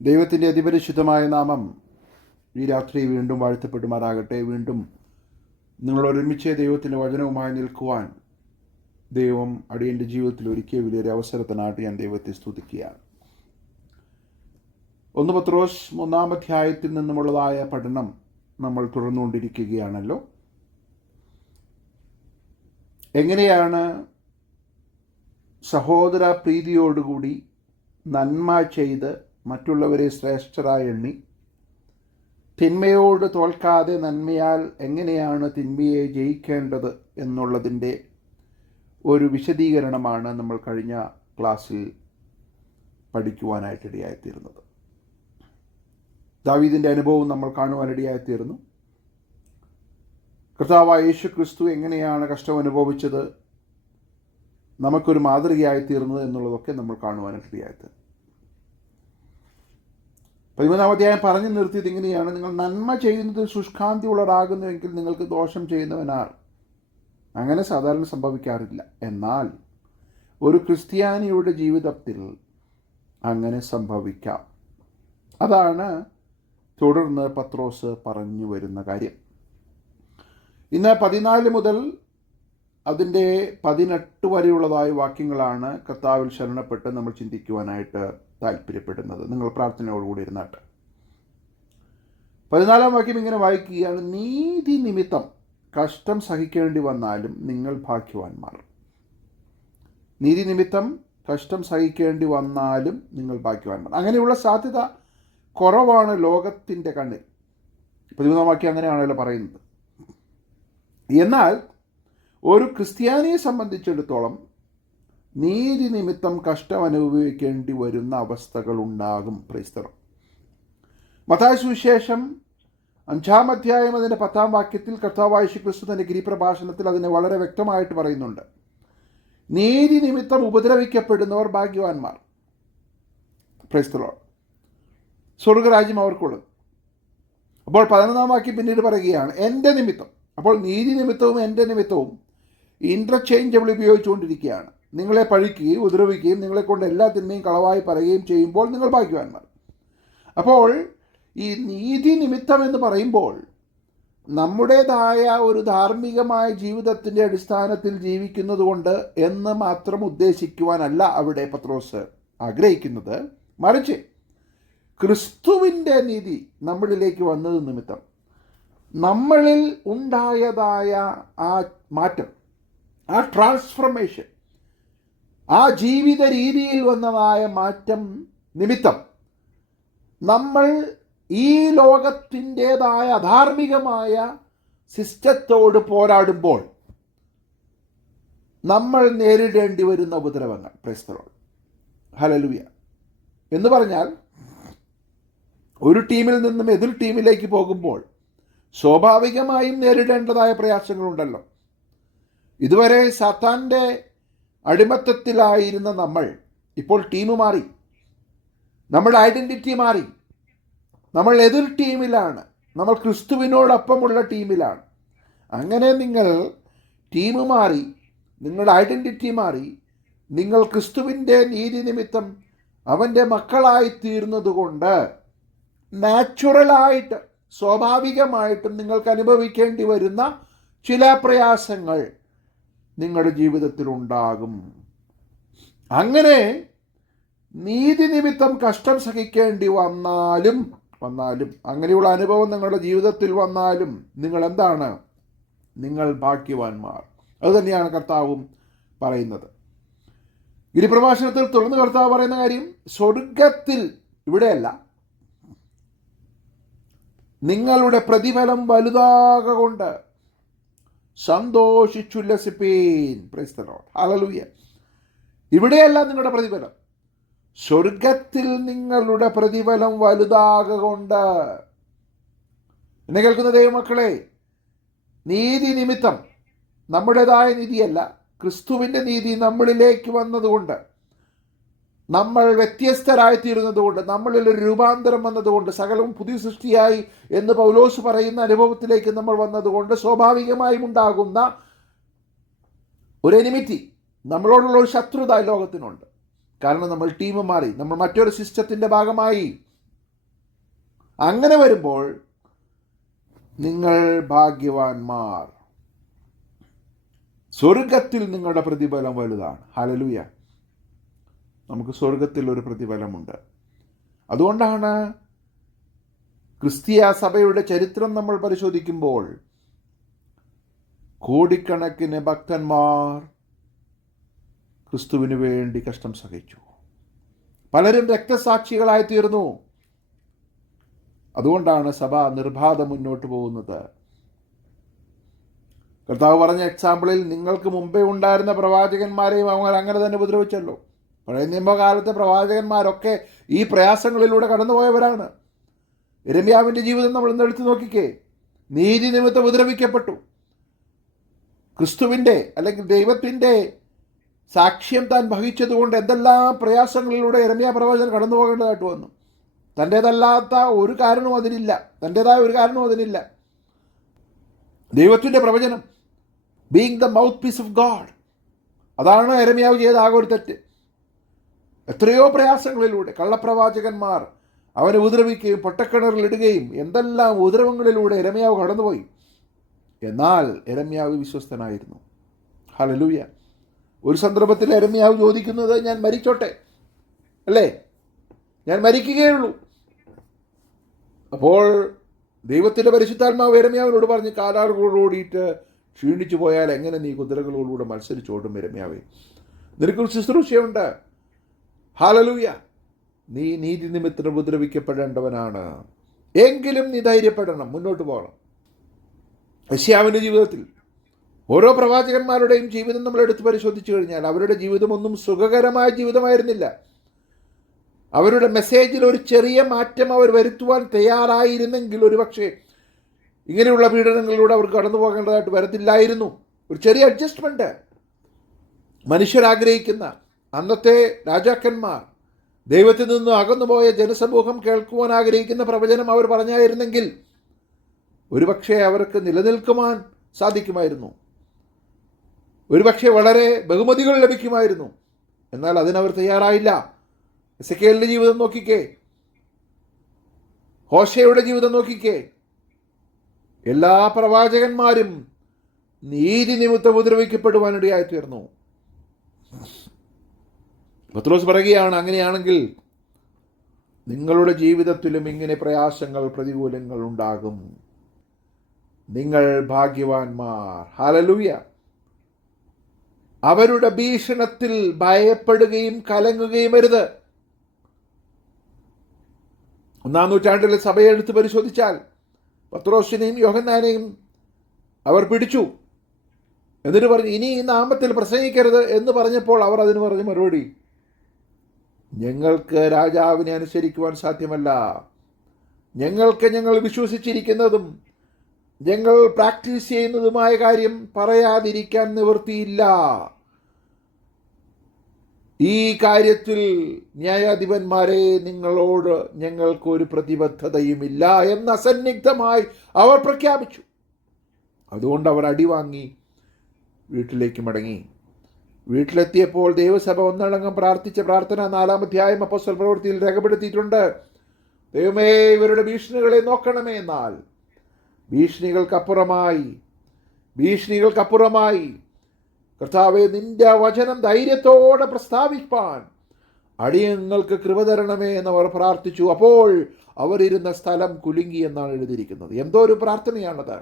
ദൈവത്തിൻ്റെ അതിപരിശുദ്ധമായ നാമം ഈ രാത്രി വീണ്ടും വാഴ്ത്തപ്പെടുമാറാകട്ടെ. വീണ്ടും നിങ്ങൾ ഒരുമിച്ച് ദൈവത്തിൻ്റെ വചനവുമായി നിൽക്കുവാൻ ദൈവം അടിയൻ്റെ ജീവിതത്തിൽ ഒരുക്കിയ വലിയൊരു അവസരത്തിനായിട്ട് ഞാൻ ദൈവത്തെ സ്തുതിക്കുകയാണ്. 1 പത്രോസ് 3-ാം അധ്യായത്തിൽ നിന്നുമുള്ളതായ പഠനം നമ്മൾ തുടർന്നുകൊണ്ടിരിക്കുകയാണല്ലോ. എങ്ങനെയാണ് സഹോദര പ്രീതിയോടുകൂടി നന്മ ചെയ്ത് മറ്റുള്ളവരെ ശ്രേഷ്ഠരായി എണ്ണി തിന്മയോട് തോൽക്കാതെ നന്മയാൽ എങ്ങനെയാണ് തിന്മയെ ജയിക്കേണ്ടത് എന്നുള്ളതിൻ്റെ ഒരു വിശദീകരണമാണ് നമ്മൾ കഴിഞ്ഞ ക്ലാസ്സിൽ പഠിക്കുവാനായിട്ടിടയായിത്തീരുന്നത്. ദാവീദിൻ്റെ അനുഭവം നമ്മൾ കാണുവാനിടയായിത്തീർന്നു. കർത്താവായ യേശു ക്രിസ്തു എങ്ങനെയാണ് കഷ്ടം അനുഭവിച്ചത്, നമുക്കൊരു മാതൃകയായിത്തീർന്നത് എന്നുള്ളതൊക്കെ നമ്മൾ കാണുവാനായിട്ടിടയായിത്തീർന്നു. 13-ാം അധ്യായം പറഞ്ഞു നിർത്തിയത് ഇങ്ങനെയാണ്: നിങ്ങൾ നന്മ ചെയ്യുന്നതിൽ ശുഷ്കാന്തി ഉള്ളവരാകുന്നുവെങ്കിൽ നിങ്ങൾക്ക് ദോഷം ചെയ്യുന്നവനാണ്. അങ്ങനെ സാധാരണ സംഭവിക്കാറില്ല. എന്നാൽ ഒരു ക്രിസ്ത്യാനിയുടെ ജീവിതത്തിൽ അങ്ങനെ സംഭവിക്കാം. അതാണ് തുടർന്ന് പത്രോസ് പറഞ്ഞു വരുന്ന കാര്യം. ഇന്ന് 14 മുതൽ അതിൻ്റെ 18 വരെയുള്ളതായ വാക്യങ്ങളാണ് കർത്താവിൽ ശരണപ്പെട്ട് നമ്മൾ ചിന്തിക്കുവാനായിട്ട് താല്പര്യപ്പെടുന്നത്. നിങ്ങൾ പ്രാർത്ഥനയോടുകൂടി ഇരുന്നാട്ട്. 14-ാം വാക്യം ഇങ്ങനെ വായിക്കുകയാണ്: നീതി നിമിത്തം കഷ്ടം സഹിക്കേണ്ടി വന്നാലും നിങ്ങൾ ഭാഗ്യവാന്മാർ. നീതി നിമിത്തം കഷ്ടം സഹിക്കേണ്ടി വന്നാലും നിങ്ങൾ ഭാഗ്യവാന്മാർ. അങ്ങനെയുള്ള സാധ്യത കുറവാണ് ലോകത്തിൻ്റെ കണ്ണിൽ. 13-ാം വാക്യം അങ്ങനെയാണല്ലോ പറയുന്നത്. എന്നാൽ ഒരു ക്രിസ്ത്യാനിയെ സംബന്ധിച്ചിടത്തോളം നീതി നിമിത്തം കഷ്ടം അനുഭവിക്കേണ്ടി വരുന്ന അവസ്ഥകളുണ്ടാകും. ക്രൈസ്തവർ മത്തായി സുവിശേഷം 5-ാം അധ്യായം അതിൻ്റെ 10-ാം വാക്യത്തിൽ കർത്താവായ യേശു ക്രിസ്തു തൻ്റെ ഗിരിപ്രഭാഷണത്തിൽ അതിനെ വളരെ വ്യക്തമായിട്ട് പറയുന്നുണ്ട്. നീതി നിമിത്തം ഉപദ്രവിക്കപ്പെടുന്നവർ ഭാഗ്യവാന്മാർ. ക്രൈസ്തവർ സ്വർഗരാജ്യം അവർക്കുള്ളത്. അപ്പോൾ 11-ാം വാക്യം പിന്നീട് പറയുകയാണ് എൻ്റെ നിമിത്തം. അപ്പോൾ നീതി നിമിത്തവും എൻ്റെ നിമിത്തവും ഇൻ്റർചേഞ്ചബിൾ ഉപയോഗിച്ചുകൊണ്ടിരിക്കുകയാണ്. നിങ്ങളെ പഴിക്കുകയും ഉപദ്രവിക്കുകയും നിങ്ങളെക്കൊണ്ട് എല്ലാ തിന്മയും കളവായി പറയുകയും ചെയ്യുമ്പോൾ നിങ്ങൾ ഭാഗ്യവാന്മാർ. അപ്പോൾ ഈ നീതി നിമിത്തം എന്ന് പറയുമ്പോൾ നമ്മുടേതായ ഒരു ധാർമ്മികമായ ജീവിതത്തിൻ്റെ അടിസ്ഥാനത്തിൽ ജീവിക്കുന്നത് കൊണ്ട് എന്ന് മാത്രം ഉദ്ദേശിക്കുവാനല്ല അവിടെ പത്രോസ് ആഗ്രഹിക്കുന്നത്. മറിച്ച് ക്രിസ്തുവിൻ്റെ നീതി നമ്മളിലേക്ക് വന്നത് നിമിത്തം നമ്മളിൽ ഉണ്ടായതായ ആ മാറ്റം, ആ ട്രാൻസ്ഫർമേഷൻ, ആ ജീവിത രീതിയിൽ വന്നതായ മാറ്റം നിമിത്തം നമ്മൾ ഈ ലോകത്തിൻ്റേതായ അധാർമികമായ സിസ്റ്റത്തോട് പോരാടുമ്പോൾ നമ്മൾ നേരിടേണ്ടി വരുന്ന ഉപദ്രവങ്ങൾ. ക്രൈസ്തവർ ഹല്ലേലൂയ എന്ന് പറഞ്ഞാൽ ഒരു ടീമിൽ നിന്നും എതിർ ടീമിലേക്ക് പോകുമ്പോൾ സ്വാഭാവികമായും നേരിടേണ്ടതായ പ്രയാസങ്ങളുണ്ടല്ലോ. ഇതുവരെ സാത്താൻ്റെ അടിമത്തത്തിലായിരുന്ന നമ്മൾ ഇപ്പോൾ ടീം മാറി, നമ്മുടെ ഐഡൻറ്റിറ്റി മാറി. നമ്മൾ എതിർ ടീമിലാണ്, നമ്മൾ ക്രിസ്തുവിനോടൊപ്പമുള്ള ടീമിലാണ്. അങ്ങനെ നിങ്ങൾ ടീം മാറി, നിങ്ങളുടെ ഐഡൻറ്റിറ്റി മാറി, നിങ്ങൾ ക്രിസ്തുവിൻ്റെ നീതി നിമിത്തം അവൻ്റെ മക്കളായിത്തീർന്നതുകൊണ്ട് നാച്ചുറലായിട്ട് സ്വാഭാവികമായിട്ടും നിങ്ങൾക്ക് അനുഭവിക്കേണ്ടി വരുന്ന ചില പ്രയാസങ്ങൾ നിങ്ങളുടെ ജീവിതത്തിലുണ്ടാകും. അങ്ങനെ നീതി നിമിത്തം കഷ്ടം സഹിക്കേണ്ടി വന്നാലും അങ്ങനെയുള്ള അനുഭവം നിങ്ങളുടെ ജീവിതത്തിൽ വന്നാലും നിങ്ങൾ എന്താണ്? നിങ്ങൾ ഭാഗ്യവാന്മാർ. അതുതന്നെയാണ് കർത്താവും പറയുന്നത്. ഗിരിപ്രഭാഷണത്തിൽ തുടർന്ന് കർത്താവ് പറയുന്ന കാര്യം, സ്വർഗത്തിൽ, ഇവിടെയല്ല, നിങ്ങളുടെ പ്രതിഫലം വലുതാകൊണ്ട് സന്തോഷിച്ചുല്ലസിപ്പീൻ. Praise the lord. ഹല്ലേലൂയ. ഇവിടെയല്ല നിങ്ങളുടെ പ്രതിഫലം, സ്വർഗത്തിൽ നിങ്ങളുടെ പ്രതിഫലം വലുതാകൊണ്ട്. എന്നെ കേൾക്കുന്ന ദൈവമക്കളെ, നീതി നിമിത്തം, നമ്മുടേതായ നീതിയല്ല, ക്രിസ്തുവിൻ്റെ നീതി നമ്മളിലേക്ക് വന്നതുകൊണ്ട്, നമ്മൾ വ്യത്യസ്തരായിത്തീരുന്നതുകൊണ്ട്, നമ്മളിലൊരു രൂപാന്തരം വന്നതുകൊണ്ട്, സകലവും പുതിയ സൃഷ്ടിയായി എന്ന് പൗലോസ് പറയുന്ന അനുഭവത്തിലേക്ക് നമ്മൾ വന്നതുകൊണ്ട് സ്വാഭാവികമായും ഉണ്ടാകുന്ന ഒരു എനിമിറ്റി, നമ്മളോടുള്ള ഒരു ശത്രുത ലോകത്തിനുണ്ട്. കാരണം നമ്മൾ ടീം മാറി, നമ്മൾ മറ്റൊരു സിസ്റ്റത്തിൻ്റെ ഭാഗമായി. അങ്ങനെ വരുമ്പോൾ നിങ്ങൾ ഭാഗ്യവാന്മാർ, സ്വർഗത്തിൽ നിങ്ങളുടെ പ്രതിഫലം വലുതാണ്. ഹല്ലേലൂയ. നമുക്ക് സ്വർഗത്തിൽ ഒരു പ്രതിഫലമുണ്ട്. അതുകൊണ്ടാണ് ക്രിസ്തീയ സഭയുടെ ചരിത്രം നമ്മൾ പരിശോധിക്കുമ്പോൾ കോടിക്കണക്കിന് ഭക്തന്മാർ ക്രിസ്തുവിന് വേണ്ടി കഷ്ടം സഹിച്ചു. പലരും രക്തസാക്ഷികളായി തീർന്നു. അതുകൊണ്ടാണ് സഭ നിർബാധം മുന്നോട്ട് പോകുന്നത്. കർത്താവ് പറഞ്ഞ എക്സാമ്പിളിൽ നിങ്ങൾക്ക് മുമ്പേ ഉണ്ടായിരുന്ന പ്രവാചകന്മാരെയും അവർ അങ്ങനെ തന്നെ ഉപദ്രവിച്ചല്ലോ. പഴയ നിയമകാലത്തെ പ്രവാചകന്മാരൊക്കെ ഈ പ്രയാസങ്ങളിലൂടെ കടന്നുപോയവരാണ്. യിരെമ്യാവിൻ്റെ ജീവിതം നമ്മൾ ഇന്ന് എടുത്തു നോക്കിക്കേ. നീതി നിമിത്തം ഉപദ്രവിക്കപ്പെട്ടു. ക്രിസ്തുവിൻ്റെ അല്ലെങ്കിൽ ദൈവത്തിൻ്റെ സാക്ഷ്യം താൻ വഹിച്ചതുകൊണ്ട് എന്തെല്ലാം പ്രയാസങ്ങളിലൂടെ യിരെമ്യാ പ്രവാചകൻ കടന്നു പോകേണ്ടതായിട്ട് വന്നു. തൻ്റേതല്ലാത്ത ഒരു കാരണവും അതിനില്ല, തൻ്റേതായ ഒരു കാരണവും അതിനില്ല. ദൈവത്തിൻ്റെ പ്രവചനം, being the mouthpiece of God, അതാണ് യിരെമ്യാവ് ചെയ്ത ആകെ ഒരു തെറ്റ്. എത്രയോ പ്രയാസങ്ങളിലൂടെ കള്ളപ്രവാചകന്മാർ അവനെ ഉപദ്രവിക്കുകയും പൊട്ടക്കിണറിലിടുകയും എന്തെല്ലാം ഉപദ്രവങ്ങളിലൂടെ യിരെമ്യാവ് കടന്നുപോയി. എന്നാൽ യിരെമ്യാവ് വിശ്വസ്തനായിരുന്നു. ഹല്ലേലൂയ. ഒരു സന്ദർഭത്തിൽ യിരെമ്യാവ് ചോദിക്കുന്നത്, ഞാൻ മരിച്ചോട്ടെ, അല്ലേ, ഞാൻ മരിക്കുകയുള്ളൂ. അപ്പോൾ ദൈവത്തിൻ്റെ പരിശുദ്ധാത്മാവ് യിരെമ്യാവിനോട് പറഞ്ഞ്, കാലാളുകളോടിയിട്ട് ക്ഷീണിച്ചു പോയാൽ എങ്ങനെ നീ കുതിരകളോടുകൂടെ മത്സരിച്ചോടും യിരെമ്യാവേ, നിനക്കൊരു ശുശ്രൂഷയുണ്ട്. ഹല്ലേലൂയ. നീ നീതി നിമിത്തം ഉപദ്രവിക്കപ്പെടേണ്ടവനാണ്, എങ്കിലും നീ ധൈര്യപ്പെടണം, മുന്നോട്ട് പോകണം. യെശയ്യാവിൻ്റെ ജീവിതത്തിൽ ഓരോ പ്രവാചകന്മാരുടെയും ജീവിതം നമ്മൾ എടുത്ത് പരിശോധിച്ചു കഴിഞ്ഞാൽ അവരുടെ ജീവിതമൊന്നും സുഖകരമായ ജീവിതമായിരുന്നില്ല. അവരുടെ മെസ്സേജിൽ ഒരു ചെറിയ മാറ്റം അവർ വരുത്തുവാൻ തയ്യാറായിരുന്നെങ്കിൽ ഒരുപക്ഷെ ഇങ്ങനെയുള്ള പീഡനങ്ങളിലൂടെ അവർ കടന്നു പോകേണ്ടതായിട്ട് വരത്തില്ലായിരുന്നു. ഒരു ചെറിയ അഡ്ജസ്റ്റ്മെൻറ്റ് മനുഷ്യരാഗ്രഹിക്കുന്ന അന്നത്തെ രാജാക്കന്മാർ, ദൈവത്തിൽ നിന്നും അകന്നുപോയ ജനസമൂഹം കേൾക്കുവാൻ ആഗ്രഹിക്കുന്ന പ്രവചനം അവർ പറഞ്ഞായിരുന്നെങ്കിൽ ഒരുപക്ഷെ അവർക്ക് നിലനിൽക്കുവാൻ സാധിക്കുമായിരുന്നു, ഒരുപക്ഷെ വളരെ ബഹുമതികൾ ലഭിക്കുമായിരുന്നു. എന്നാൽ അതിനവർ തയ്യാറായില്ല. എസെക്കിയേലിൻ്റെ ജീവിതം നോക്കിക്കേ, ഹോശയുടെ ജീവിതം നോക്കിക്കേ. എല്ലാ പ്രവാചകന്മാരും നീതി നിമിത്തം ഉപദ്രവിക്കപ്പെടുവാനിടയായി തീർന്നു. പത്രോസ് പറയുകയാണ്, അങ്ങനെയാണെങ്കിൽ നിങ്ങളുടെ ജീവിതത്തിലും ഇങ്ങനെ പ്രയാസങ്ങൾ, പ്രതികൂലങ്ങൾ ഉണ്ടാകും. നിങ്ങൾ ഭാഗ്യവാന്മാർ. ഹല്ലേലൂയ. അവരുടെ ഭീഷണത്തിൽ ഭയപ്പെടുകയും കലങ്ങുകയും അരുത്. 1-ാം നൂറ്റാണ്ടിലെ സഭയെ എടുത്ത് പരിശോധിച്ചാൽ പത്രോസിനെയും യോഹന്നാനെയും അവർ പിടിച്ചു. എന്നിട്ട് പറഞ്ഞു, ഇനി ഈ നാമത്തിൽ പ്രസംഗിക്കരുത് എന്ന് പറഞ്ഞപ്പോൾ അവർ അതിന് പറഞ്ഞ മറുപടി, ഞങ്ങൾക്ക് രാജാവിനെ അനുസരിക്കുവാൻ സാധ്യമല്ല. ഞങ്ങൾ വിശ്വസിച്ചിരിക്കുന്നതും ഞങ്ങൾ പ്രാക്ടീസ് ചെയ്യുന്നതുമായ കാര്യം പറയാതിരിക്കാൻ നിവൃത്തിയില്ല. ഈ കാര്യത്തിൽ ന്യായാധിപന്മാരെ, നിങ്ങളോട് ഞങ്ങൾക്കൊരു പ്രതിബദ്ധതയുമില്ല എന്ന് അസന്നിഗ്ധമായി അവർ പ്രഖ്യാപിച്ചു. അതുകൊണ്ട് അവർ അടിവാങ്ങി വീട്ടിലേക്ക് മടങ്ങി. വീട്ടിലെത്തിയപ്പോൾ ദൈവസഭ ഒന്നടങ്കം പ്രാർത്ഥിച്ച പ്രാർത്ഥന 4-ാം അധ്യായം അപ്പോസ്തല പ്രവൃത്തിയിൽ രേഖപ്പെടുത്തിയിട്ടുണ്ട്. ദൈവമേ, ഇവരുടെ ഭീഷണികളെ നോക്കണമേ. എന്നാൽ ഭീഷണികൾക്കപ്പുറമായി കർത്താവേ, നിന്റെ വചനം ധൈര്യത്തോടെ പ്രസ്താവിപ്പാൻ അടിയങ്ങൾക്ക് കൃപ തരണമേ എന്നവർ പ്രാർത്ഥിച്ചു. അപ്പോൾ അവരിരുന്ന സ്ഥലം കുലുങ്ങി എന്നാണ് എഴുതിയിരിക്കുന്നത്. എന്തോ ഒരു പ്രാർത്ഥനയാണത്.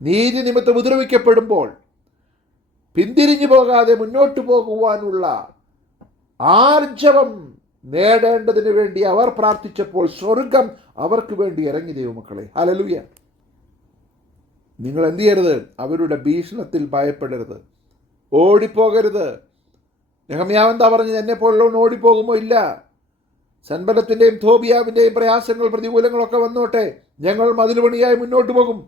നീതി നിമിത്തം ഉപദ്രവിക്കപ്പെടുമ്പോൾ പിന്തിരിഞ്ഞു പോകാതെ മുന്നോട്ട് പോകുവാനുള്ള ആർജവം നേടേണ്ടതിന് വേണ്ടി അവർ പ്രാർത്ഥിച്ചപ്പോൾ സ്വർഗം അവർക്ക് വേണ്ടി ഇറങ്ങി. ദൈവമക്കളെ, ഹല്ലേലൂയ. നിങ്ങൾ എന്ത് ചെയ്യരുത്? അവരുടെ ഭീഷണത്തിൽ ഭയപ്പെടരുത്, ഓടിപ്പോകരുത്. നെഹമ്യാവ് എന്താ പറഞ്ഞത്? എന്നെ പോലുള്ളവൻ ഓടിപ്പോകുമോ? ഇല്ല. സൻബല്ലത്തിൻ്റെയും തോബിയാവിൻ്റെയും പ്രയാസങ്ങൾ, പ്രതികൂലങ്ങളൊക്കെ വന്നോട്ടെ, ഞങ്ങൾ മതിലുപണിയായി മുന്നോട്ട് പോകും.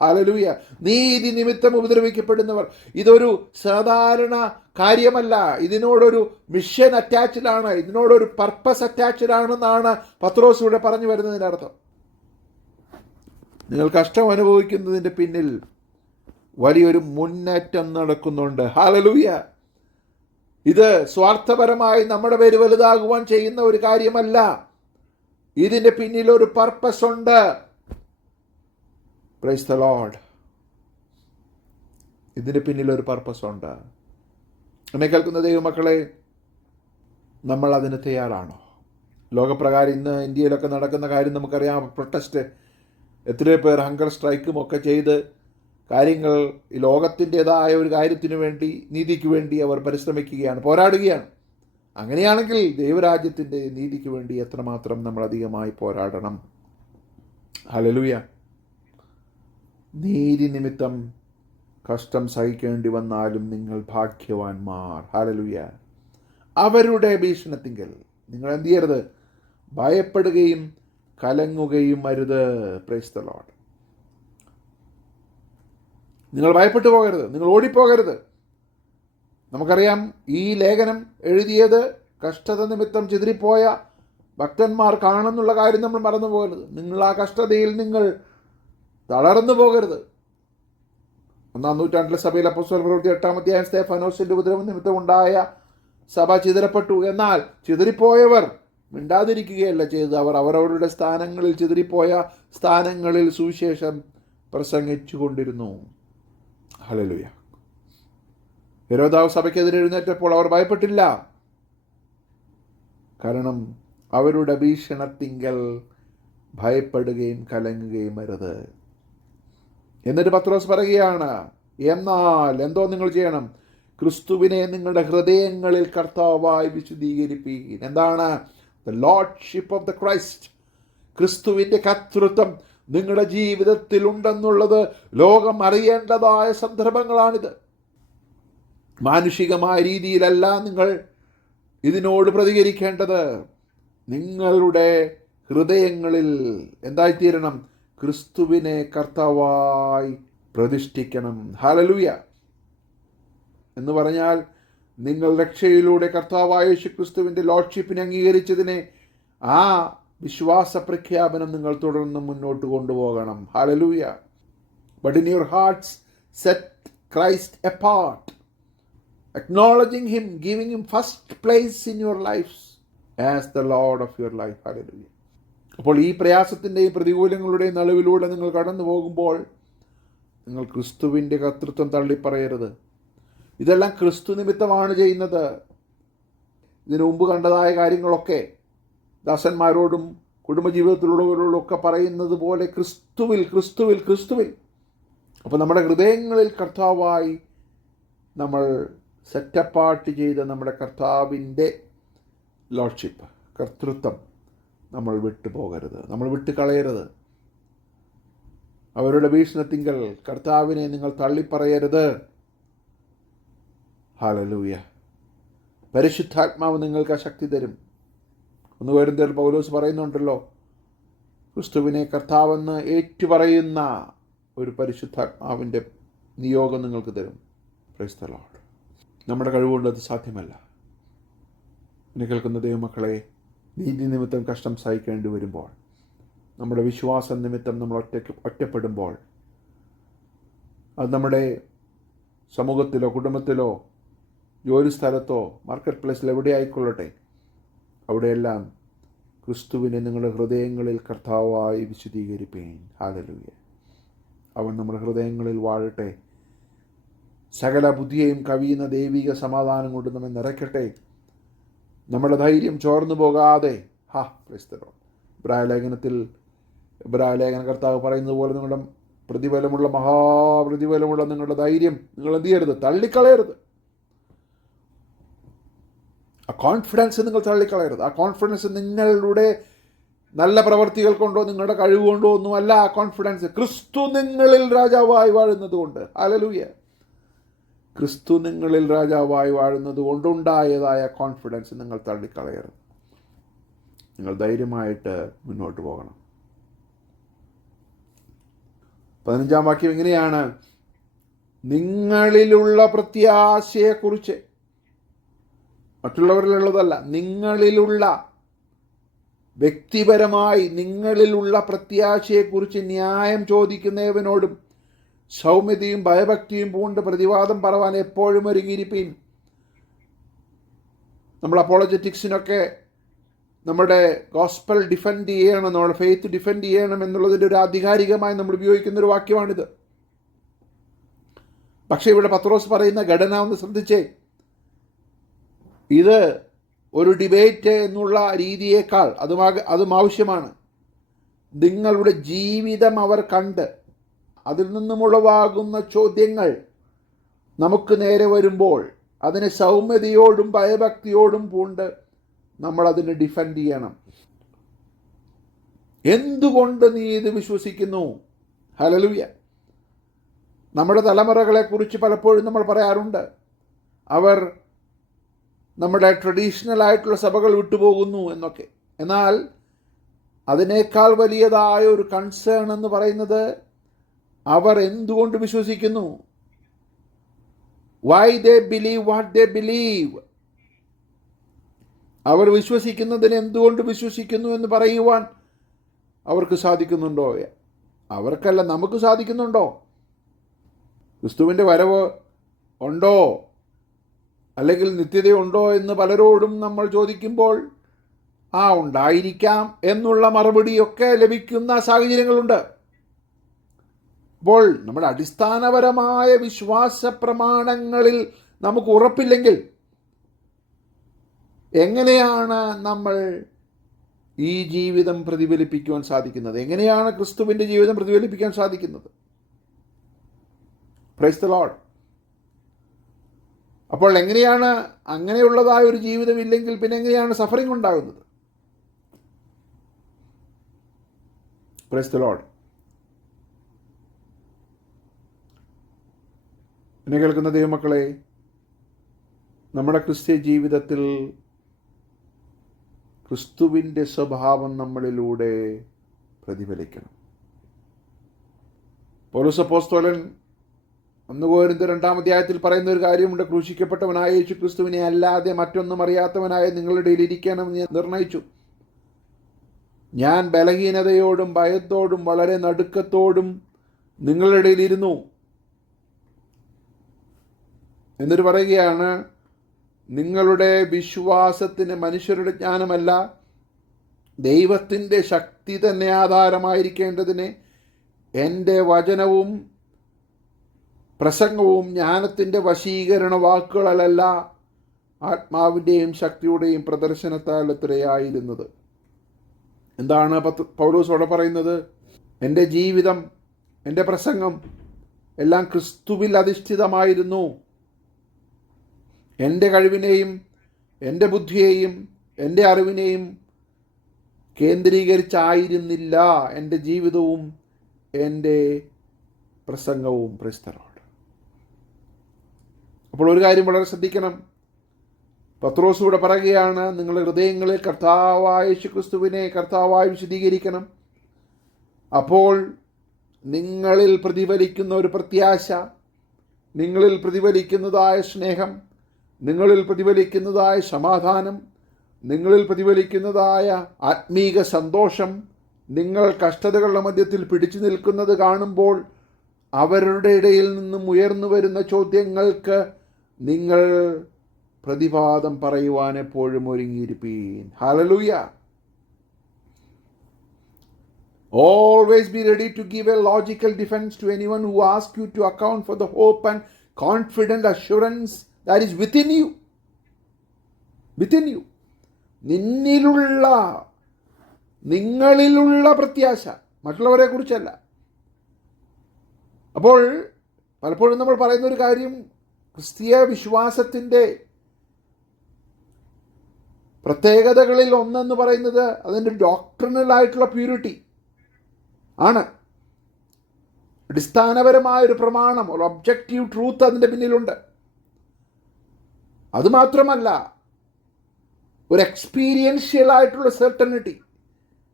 ഹല്ലേലൂയ. നീതി നിമിത്തം ഉപദ്രവിക്കപ്പെടുന്നവർ, ഇതൊരു സാധാരണ കാര്യമല്ല. ഇതിനോടൊരു മിഷൻ അറ്റാച്ച്ഡാണ്, ഇതിനോടൊരു പർപ്പസ് അറ്റാച്ച്ഡാണെന്നാണ് പത്രോസ് ഇവിടെ പറഞ്ഞു വരുന്നതിനർത്ഥം. നിങ്ങൾ കഷ്ടം അനുഭവിക്കുന്നതിൻ്റെ പിന്നിൽ വലിയൊരു മുന്നേറ്റം നടക്കുന്നുണ്ട്. ഹല്ലേലൂയ. ഇത് സ്വാർത്ഥപരമായി നമ്മുടെ പേര് വലുതാകുവാൻ ചെയ്യുന്ന ഒരു കാര്യമല്ല. ഇതിൻ്റെ പിന്നിൽ ഒരു പർപ്പസ് ഉണ്ട്. Praise the Lord. ഇതിൻ്റെ പിന്നിൽ ഒരു പർപ്പസ് ഉണ്ട്. എന്നെ കേൾക്കുന്ന ദൈവമക്കളെ, നമ്മൾ അതിന് തയ്യാറാണോ? ലോകപ്രകാരം ഇന്ന് ഇന്ത്യയിലൊക്കെ നടക്കുന്ന കാര്യം നമുക്കറിയാം. പ്രൊട്ടസ്റ്റ്, എത്രയോ പേർ ഹങ്കർ സ്ട്രൈക്കും ഒക്കെ ചെയ്ത് കാര്യങ്ങൾ ഈ ലോകത്തിൻ്റെതായ ഒരു കാര്യത്തിനു വേണ്ടി, നീതിക്ക് വേണ്ടി അവർ പരിശ്രമിക്കുകയാണ്, പോരാടുകയാണ്. അങ്ങനെയാണെങ്കിൽ ദൈവരാജ്യത്തിൻ്റെ നീതിക്ക് വേണ്ടി എത്രമാത്രം നമ്മൾ അധികമായി പോരാടണം. ഹല്ലേലൂയ. നീതി നിമിത്തം കഷ്ടം സഹിക്കേണ്ടി വന്നാലും നിങ്ങൾ ഭാഗ്യവാന്മാർ. ഹല്ലേലൂയ. അവരുടെ ഭീഷണത്തിങ്കൽ നിങ്ങൾ എന്ത് ചെയ്യരുത്? ഭയപ്പെടുകയും കലങ്ങുകയും അരുത്. Praise the Lord. നിങ്ങൾ ഭയപ്പെട്ടു പോകരുത്, നിങ്ങൾ ഓടിപ്പോകരുത്. നമുക്കറിയാം, ഈ ലേഖനം എഴുതിയത് കഷ്ടത നിമിത്തം ചിതറിപ്പോയ ഭക്തന്മാർ കാണുന്നുള്ള കാര്യം നമ്മൾ മറന്നു പോകരുത്. നിങ്ങൾ ആ കഷ്ടതയിൽ നിങ്ങൾ തളർന്നു പോകരുത്. 1-ാം നൂറ്റാണ്ടിലെ സഭയിൽ അപ്പോസ്തല പ്രവൃത്തി 8-ാം അധ്യായം സ്തെഫാനോസിന്റെ ഉപദ്രവം നിമിത്തം ഉണ്ടായ സഭ ചിതറപ്പെട്ടു. എന്നാൽ ചിതറിപ്പോയവർ മിണ്ടാതിരിക്കുകയല്ല ചെയ്തത്. അവർ അവരവരുടെ സ്ഥാനങ്ങളിൽ, ചിതറിപ്പോയ സ്ഥാനങ്ങളിൽ സുവിശേഷം പ്രസംഗിച്ചു കൊണ്ടിരുന്നു. ഹല്ലേലൂയ. ഹെരോദാവ് സഭയ്ക്കെതിരെ എഴുന്നേറ്റപ്പോൾ അവർ ഭയപ്പെട്ടില്ല. കാരണം അവരുടെ ഭീഷണത്തിങ്കൽ ഭയപ്പെടുകയും കലങ്ങുകയും അരുത്. എന്നിട്ട് പത്രോസ് പറയുകയാണ്, എന്നാൽ എന്തോ നിങ്ങൾ ചെയ്യണം? ക്രിസ്തുവിനെ നിങ്ങളുടെ ഹൃദയങ്ങളിൽ കർത്താവായി വിശുദ്ധീകരിപ്പീൻ. എന്താണ്? The lordship of the Christ. ക്രിസ്തുവിൻ്റെ കർത്തൃത്വം നിങ്ങളുടെ ജീവിതത്തിൽ ഉണ്ടെന്നുള്ളത് ലോകം അറിയേണ്ടതായ സന്ദർഭങ്ങളാണിത്. മാനുഷികമായ രീതിയിലല്ല നിങ്ങൾ ഇതിനോട് പ്രതികരിക്കേണ്ടത്. നിങ്ങളുടെ ഹൃദയങ്ങളിൽ എന്തായിത്തീരണം? ക്രിസ്തുവിനെ കർത്താവായി പ്രതിഷ്ഠിക്കണം. ഹല്ലേലൂയ. എന്ന് പറഞ്ഞാൽ നിങ്ങൾ രക്ഷയിലൂടെ കർത്താവായ യേശു ക്രിസ്തുവിൻ്റെ ലോർഡ്ഷിപ്പിനെ അംഗീകരിച്ചതിനെ ആ വിശ്വാസ പ്രഖ്യാപനം നിങ്ങൾ തുടർന്ന് മുന്നോട്ട് കൊണ്ടുപോകണം. Hallelujah. But in your hearts set Christ apart, acknowledging him, giving him first place in your lives as the Lord of your life. Hallelujah. അപ്പോൾ ഈ പ്രയാസത്തിൻ്റെയും പ്രതികൂലങ്ങളുടെയും നടുവിലൂടെ നിങ്ങൾ കടന്നു പോകുമ്പോൾ നിങ്ങൾ ക്രിസ്തുവിൻ്റെ കർത്തൃത്വം തള്ളിപ്പറയരുത്. ഇതെല്ലാം ക്രിസ്തു നിമിത്തമാണ് ചെയ്യുന്നത്. ഇതിനു മുമ്പ് കണ്ടതായ കാര്യങ്ങളൊക്കെ ദാസന്മാരോടും കുടുംബജീവിതത്തിലുള്ളവരോടും ഒക്കെ പറയുന്നത് പോലെ ക്രിസ്തുവിൽ ക്രിസ്തുവിൽ ക്രിസ്തുവിൽ. അപ്പോൾ നമ്മുടെ ഹൃദയങ്ങളിൽ കർത്താവായി നമ്മൾ സെറ്റപ്പാർട്ട് ചെയ്ത നമ്മുടെ കർത്താവിൻ്റെ ലോർഡ്ഷിപ്പ്, കർത്തൃത്വം നമ്മൾ വിട്ടുപോകരുത്, നമ്മൾ വിട്ടുകളയരുത്. അവരുടെ ഭീഷണത്തിങ്കൽ കർത്താവിനെ നിങ്ങൾ തള്ളിപ്പറയരുത്. ഹല്ലേലൂയ. പരിശുദ്ധാത്മാവ് നിങ്ങൾക്ക് ആ ശക്തി തരും. 1 കൊരിന്ത്യർ പൗലോസ് പറയുന്നുണ്ടല്ലോ, ക്രിസ്തുവിനെ കർത്താവെന്ന് ഏറ്റുപറയുന്ന ഒരു പരിശുദ്ധാത്മാവിൻ്റെ നിയോഗം നിങ്ങൾക്ക് തരും. Praise the Lord. നമ്മുടെ കഴിവുകൊണ്ട് അത് സാധ്യമല്ല. എന്നെ കേൾക്കുന്ന ദൈവമക്കളെ, നീതി നിമിത്തം കഷ്ടം സഹിക്കേണ്ടി വരുമ്പോൾ, നമ്മുടെ വിശ്വാസം നിമിത്തം നമ്മൾ ഒറ്റപ്പെടുമ്പോൾ, അത് നമ്മുടെ സമൂഹത്തിലോ കുടുംബത്തിലോ ജോലി സ്ഥലത്തോ മാർക്കറ്റ് പ്ലേസിൽ എവിടെയായിക്കൊള്ളട്ടെ, അവിടെയെല്ലാം ക്രിസ്തുവിനെ നിങ്ങളുടെ ഹൃദയങ്ങളിൽ കർത്താവായി വിശുദ്ധീകരിപ്പീൻ. ഹല്ലേലൂയ. അവൻ നമ്മുടെ ഹൃദയങ്ങളിൽ വാഴട്ടെ. സകല ബുദ്ധിയെയും കവിയുന്ന ദൈവിക സമാധാനം കൊണ്ട് നമ്മെ നിറയ്ക്കട്ടെ. നമ്മുടെ ധൈര്യം ചോർന്നു പോകാതെ പ്രൈസ് ദി ലോർഡ്. ഇബ്രായ ലേഖന കർത്താവ് പറയുന്നത് പോലെ നിങ്ങളുടെ പ്രതിഫലമുള്ള മഹാപ്രതിഫലമുള്ള നിങ്ങളുടെ ധൈര്യം നിങ്ങൾ എന്ത് ചെയ്യരുത്? തള്ളിക്കളയരുത്. ആ കോൺഫിഡൻസ് നിങ്ങൾ തള്ളിക്കളയരുത്. ആ കോൺഫിഡൻസ് നിങ്ങളുടെ നല്ല പ്രവർത്തികൾ കൊണ്ടോ നിങ്ങളുടെ കഴിവ് കൊണ്ടോ ഒന്നുമല്ല. ആ കോൺഫിഡൻസ് ക്രിസ്തു നിങ്ങളിൽ രാജാവായി വാഴുന്നത് കൊണ്ട്. ഹല്ലേലൂയ. ക്രിസ്തു നിങ്ങളിൽ രാജാവായി വാഴുന്നത് കൊണ്ടുണ്ടായതായ കോൺഫിഡൻസ് നിങ്ങൾ തള്ളിക്കളയരുത്. നിങ്ങൾ ധൈര്യമായിട്ട് മുന്നോട്ട് പോകണം. 15-ാം വാക്യം ഇങ്ങനെയാണ്, നിങ്ങളിലുള്ള പ്രത്യാശയെക്കുറിച്ച്, മറ്റുള്ളവരിലുള്ളതല്ല, നിങ്ങളിലുള്ള വ്യക്തിപരമായി നിങ്ങളിലുള്ള പ്രത്യാശയെക്കുറിച്ച് ന്യായം ചോദിക്കുന്നവനോടും സൗമ്യതയും ഭയഭക്തിയും പൂണ്ട് പ്രതിവാദം പറവാൻ എപ്പോഴും ഒരുങ്ങിയിരിപ്പീൻ. നമ്മൾ അപ്പോളജറ്റിക്സിനൊക്കെ നമ്മുടെ ഗോസ്പൽ ഡിഫെൻഡ് ചെയ്യണം, നമ്മുടെ ഫെയ്ത്ത് ഡിഫെൻഡ് ചെയ്യണം എന്നുള്ളതിൻ്റെ ഒരു ആധികാരികമായി നമ്മൾ ഉപയോഗിക്കുന്നൊരു വാക്യമാണിത്. പക്ഷേ ഇവിടെ പത്രോസ് പറയുന്ന ഘടന ഒന്ന് ശ്രദ്ധിച്ചേ. ഇത് ഒരു ഡിബേറ്റ് എന്നുള്ള രീതിയേക്കാൾ അതും ആവശ്യമാണ്. നിങ്ങളുടെ ജീവിതം അവർ കണ്ട് അതിൽ നിന്നും ഉളവാകുന്ന ചോദ്യങ്ങൾ നമുക്ക് നേരെ വരുമ്പോൾ അതിനെ സൗമ്യതയോടും ഭയഭക്തിയോടും പൂണ്ട് നമ്മളതിനെ ഡിഫെൻഡ് ചെയ്യണം. എന്തുകൊണ്ട് നീ ഇത് വിശ്വസിക്കുന്നു? ഹല്ലേലൂയ. നമ്മുടെ തലമുറകളെക്കുറിച്ച് പലപ്പോഴും നമ്മൾ പറയാറുണ്ട്, അവർ നമ്മുടെ ട്രഡീഷണൽ ആയിട്ടുള്ള സഭകൾ വിട്ടുപോകുന്നു എന്നൊക്കെ. എന്നാൽ അതിനേക്കാൾ വലിയതായ ഒരു കൺസേൺ എന്ന് പറയുന്നത് അവർ എന്തുകൊണ്ട് വിശ്വസിക്കുന്നു. Why they believe what they believe. അവർ വിശ്വസിക്കുന്നതിന് എന്തുകൊണ്ട് വിശ്വസിക്കുന്നു എന്ന് പറയുവാൻ അവർക്ക് സാധിക്കുന്നുണ്ടോ? അവർക്കല്ല, നമുക്ക് സാധിക്കുന്നുണ്ടോ? ക്രിസ്തുവിൻ്റെ വരവ് ഉണ്ടോ അല്ലെങ്കിൽ നിത്യതയുണ്ടോ എന്ന് പലരോടും നമ്മൾ ചോദിക്കുമ്പോൾ ഉണ്ടായിരിക്കാം എന്നുള്ള മറുപടിയൊക്കെ ലഭിക്കുന്ന സാഹചര്യങ്ങളുണ്ട്. അപ്പോൾ നമ്മുടെ അടിസ്ഥാനപരമായ വിശ്വാസ പ്രമാണങ്ങളിൽ നമുക്ക് ഉറപ്പില്ലെങ്കിൽ എങ്ങനെയാണ് നമ്മൾ ഈ ജീവിതം പ്രതിഫലിപ്പിക്കുവാൻ സാധിക്കുന്നത്? എങ്ങനെയാണ് ക്രിസ്തുവിൻ്റെ ജീവിതം പ്രതിഫലിപ്പിക്കാൻ സാധിക്കുന്നത്? Price the lord. അപ്പോൾ എങ്ങനെയാണ് അങ്ങനെയുള്ളതായ ഒരു ജീവിതം ഇല്ലെങ്കിൽ പിന്നെ എങ്ങനെയാണ് സഫറിങ് ഉണ്ടാകുന്നത്? Price the Lord. എന്നെ കേൾക്കുന്ന ദൈവമക്കളെ, നമ്മുടെ ക്രിസ്ത്യ ജീവിതത്തിൽ ക്രിസ്തുവിൻ്റെ സ്വഭാവം നമ്മളിലൂടെ പ്രതിഫലിക്കണം. പൗലോസ് അപ്പോസ്തലൻ 1 കൊരിന്ത്യർ 2-ാം അധ്യായത്തിൽ പറയുന്ന ഒരു കാര്യമുണ്ട്. ക്രൂശിക്കപ്പെട്ടവനായ യേശു ക്രിസ്തുവിനെ അല്ലാതെ മറ്റൊന്നും അറിയാത്തവനായ നിങ്ങളുടെ ഇടയിൽ ഇരിക്കണമെന്ന് ഞാൻ നിർണയിച്ചു. ഞാൻ ബലഹീനതയോടും ഭയത്തോടും വളരെ നടുക്കത്തോടും നിങ്ങളുടെ ഇടയിൽ ഇരുന്നു. എന്നിട്ട് പറയുകയാണ്, നിങ്ങളുടെ വിശ്വാസത്തിന് മനുഷ്യരുടെ ജ്ഞാനമല്ല, ദൈവത്തിൻ്റെ ശക്തി തന്നെ ആധാരമായിരിക്കേണ്ടതിന് എൻ്റെ വചനവും പ്രസംഗവും ജ്ഞാനത്തിൻ്റെ വശീകരണ വാക്കുകളല്ല, ആത്മാവിൻ്റെയും ശക്തിയുടെയും പ്രദർശനത്താൽ എത്രയായിരുന്നത്. എന്താണ് പൗലോസ് അവിടെ പറയുന്നത്? എൻ്റെ ജീവിതം, എൻ്റെ പ്രസംഗം എല്ലാം ക്രിസ്തുവിൽ അധിഷ്ഠിതമായിരുന്നു. എൻ്റെ കഴിവിനെയും എൻ്റെ ബുദ്ധിയെയും എൻ്റെ അറിവിനെയും കേന്ദ്രീകരിച്ചായിരുന്നില്ല എൻ്റെ ജീവിതവും എൻ്റെ പ്രസംഗവും. Praise the lord. അപ്പോൾ ഒരു കാര്യം വളരെ ശ്രദ്ധിക്കണം. പത്രോസ് ഇവിടെ പറയുകയാണ്, നിങ്ങളുടെ ഹൃദയങ്ങളിൽ കർത്താവായ യേശുക്രിസ്തുവിനെ കർത്താവായി വിശദീകരിക്കണം. അപ്പോൾ നിങ്ങളിൽ പ്രതിഫലിക്കുന്ന ഒരു പ്രത്യാശ, നിങ്ങളിൽ പ്രതിഫലിക്കുന്നതായ സ്നേഹം, നിങ്ങളിൽ പ്രതിഫലിക്കുന്നതായ സമാധാനം, നിങ്ങളിൽ പ്രതിഫലിക്കുന്നതായ ആത്മീക സന്തോഷം, നിങ്ങൾ കഷ്ടതകളുടെ മധ്യത്തിൽ പിടിച്ചു നിൽക്കുന്നത് കാണുമ്പോൾ അവരുടെ ഇടയിൽ നിന്നും ഉയർന്നു വരുന്ന ചോദ്യങ്ങൾക്ക് നിങ്ങൾ പ്രതിവാദം പറയുവാൻ എപ്പോഴും ഒരുങ്ങിയിരിപ്പീൻ. Hallelujah. Always be ready to give a logical defense to anyone who asks you to account for the hope and confident assurance that is within you. Within you. നിങ്ങളിലുള്ള പ്രത്യാശ, മറ്റുള്ളവരെ കുറിച്ചല്ല. അപ്പോൾ പലപ്പോഴും നമ്മൾ പറയുന്ന ഒരു കാര്യം, ക്രിസ്തീയ വിശ്വാസത്തിൻ്റെ പ്രത്യേകതകളിൽ ഒന്നെന്ന് പറയുന്നത് അതിൻ്റെ ഡോക്ട്രിനലായിട്ടുള്ള പ്യൂരിറ്റി ആണ്. അടിസ്ഥാനപരമായൊരു പ്രമാണം, ഒരു ഒബ്ജക്റ്റീവ് ട്രൂത്ത് അതിൻ്റെ പിന്നിലുണ്ട്. അതുമാത്രമല്ല, ഒരു എക്സ്പീരിയൻഷ്യൽ ആയിട്ടുള്ള സെർട്ടനിറ്റി,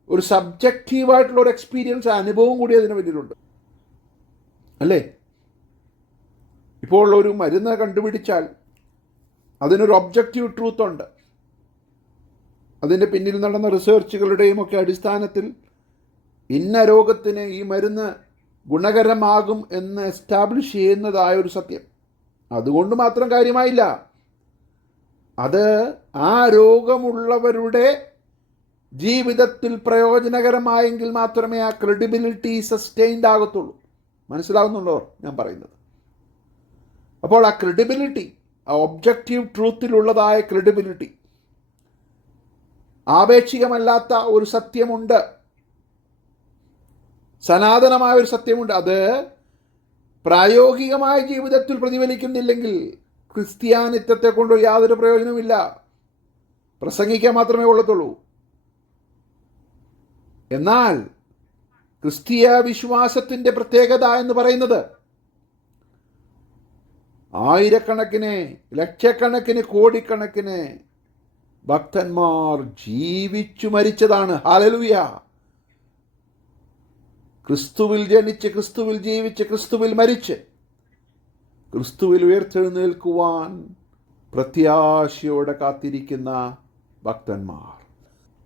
ഒരു സബ്ജക്റ്റീവായിട്ടുള്ള ഒരു എക്സ്പീരിയൻസ്, അനുഭവം കൂടി അതിന് പിന്നിലുണ്ട്, അല്ലേ? ഇപ്പോൾ ഒരു മരുന്ന് കണ്ടുപിടിച്ചാൽ അതിനൊരു ഒബ്ജക്റ്റീവ് ട്രൂത്ത് ഉണ്ട്. അതിൻ്റെ പിന്നിൽ നടന്ന റിസർച്ചുകളുടെയും ഒക്കെ അടിസ്ഥാനത്തിൽ ഇന്ന രോഗത്തിന് ഈ മരുന്ന് ഗുണകരമാകും എന്ന് എസ്റ്റാബ്ലിഷ് ചെയ്യുന്നതായ ഒരു സത്യം. അതുകൊണ്ട് മാത്രം കാര്യമായില്ല, അത് ആ രോഗമുള്ളവരുടെ ജീവിതത്തിൽ പ്രയോജനകരമായെങ്കിൽ മാത്രമേ ആ ക്രെഡിബിലിറ്റി സസ്റ്റെയിൻഡ് ആകത്തുള്ളൂ. മനസ്സിലാവുന്നുണ്ടോ ഞാൻ പറയുന്നത്? അപ്പോൾ ആ ക്രെഡിബിലിറ്റി, ആ ഒബ്ജക്റ്റീവ് ട്രൂത്തിലുള്ളതായ ക്രെഡിബിലിറ്റി, ആപേക്ഷികമല്ലാത്ത ഒരു സത്യമുണ്ട്, സനാതനമായ ഒരു സത്യമുണ്ട്. അത് പ്രായോഗികമായ ജീവിതത്തിൽ പ്രതിഫലിക്കുന്നില്ലെങ്കിൽ ക്രിസ്ത്യാനിത്വത്തെ കൊണ്ട് യാതൊരു പ്രയോജനവുമില്ല. പ്രസംഗിക്കാൻ മാത്രമേ ഉള്ളത്തുള്ളൂ. എന്നാൽ ക്രിസ്തീയ വിശ്വാസത്തിൻ്റെ പ്രത്യേകത എന്ന് പറയുന്നത് ആയിരക്കണക്കിന്, ലക്ഷക്കണക്കിന്, കോടിക്കണക്കിന് ഭക്തന്മാർ ജീവിച്ചു മരിച്ചതാണ്. ഹല്ലേലൂയ! ക്രിസ്തുവിൽ ജനിച്ച്, ക്രിസ്തുവിൽ ജീവിച്ച്, ക്രിസ്തുവിൽ മരിച്ച്, ക്രിസ്തുവിൽ ഉയർത്തെഴുന്നേൽക്കുവാൻ പ്രത്യാശയോടെ കാത്തിരിക്കുന്ന ഭക്തന്മാർ.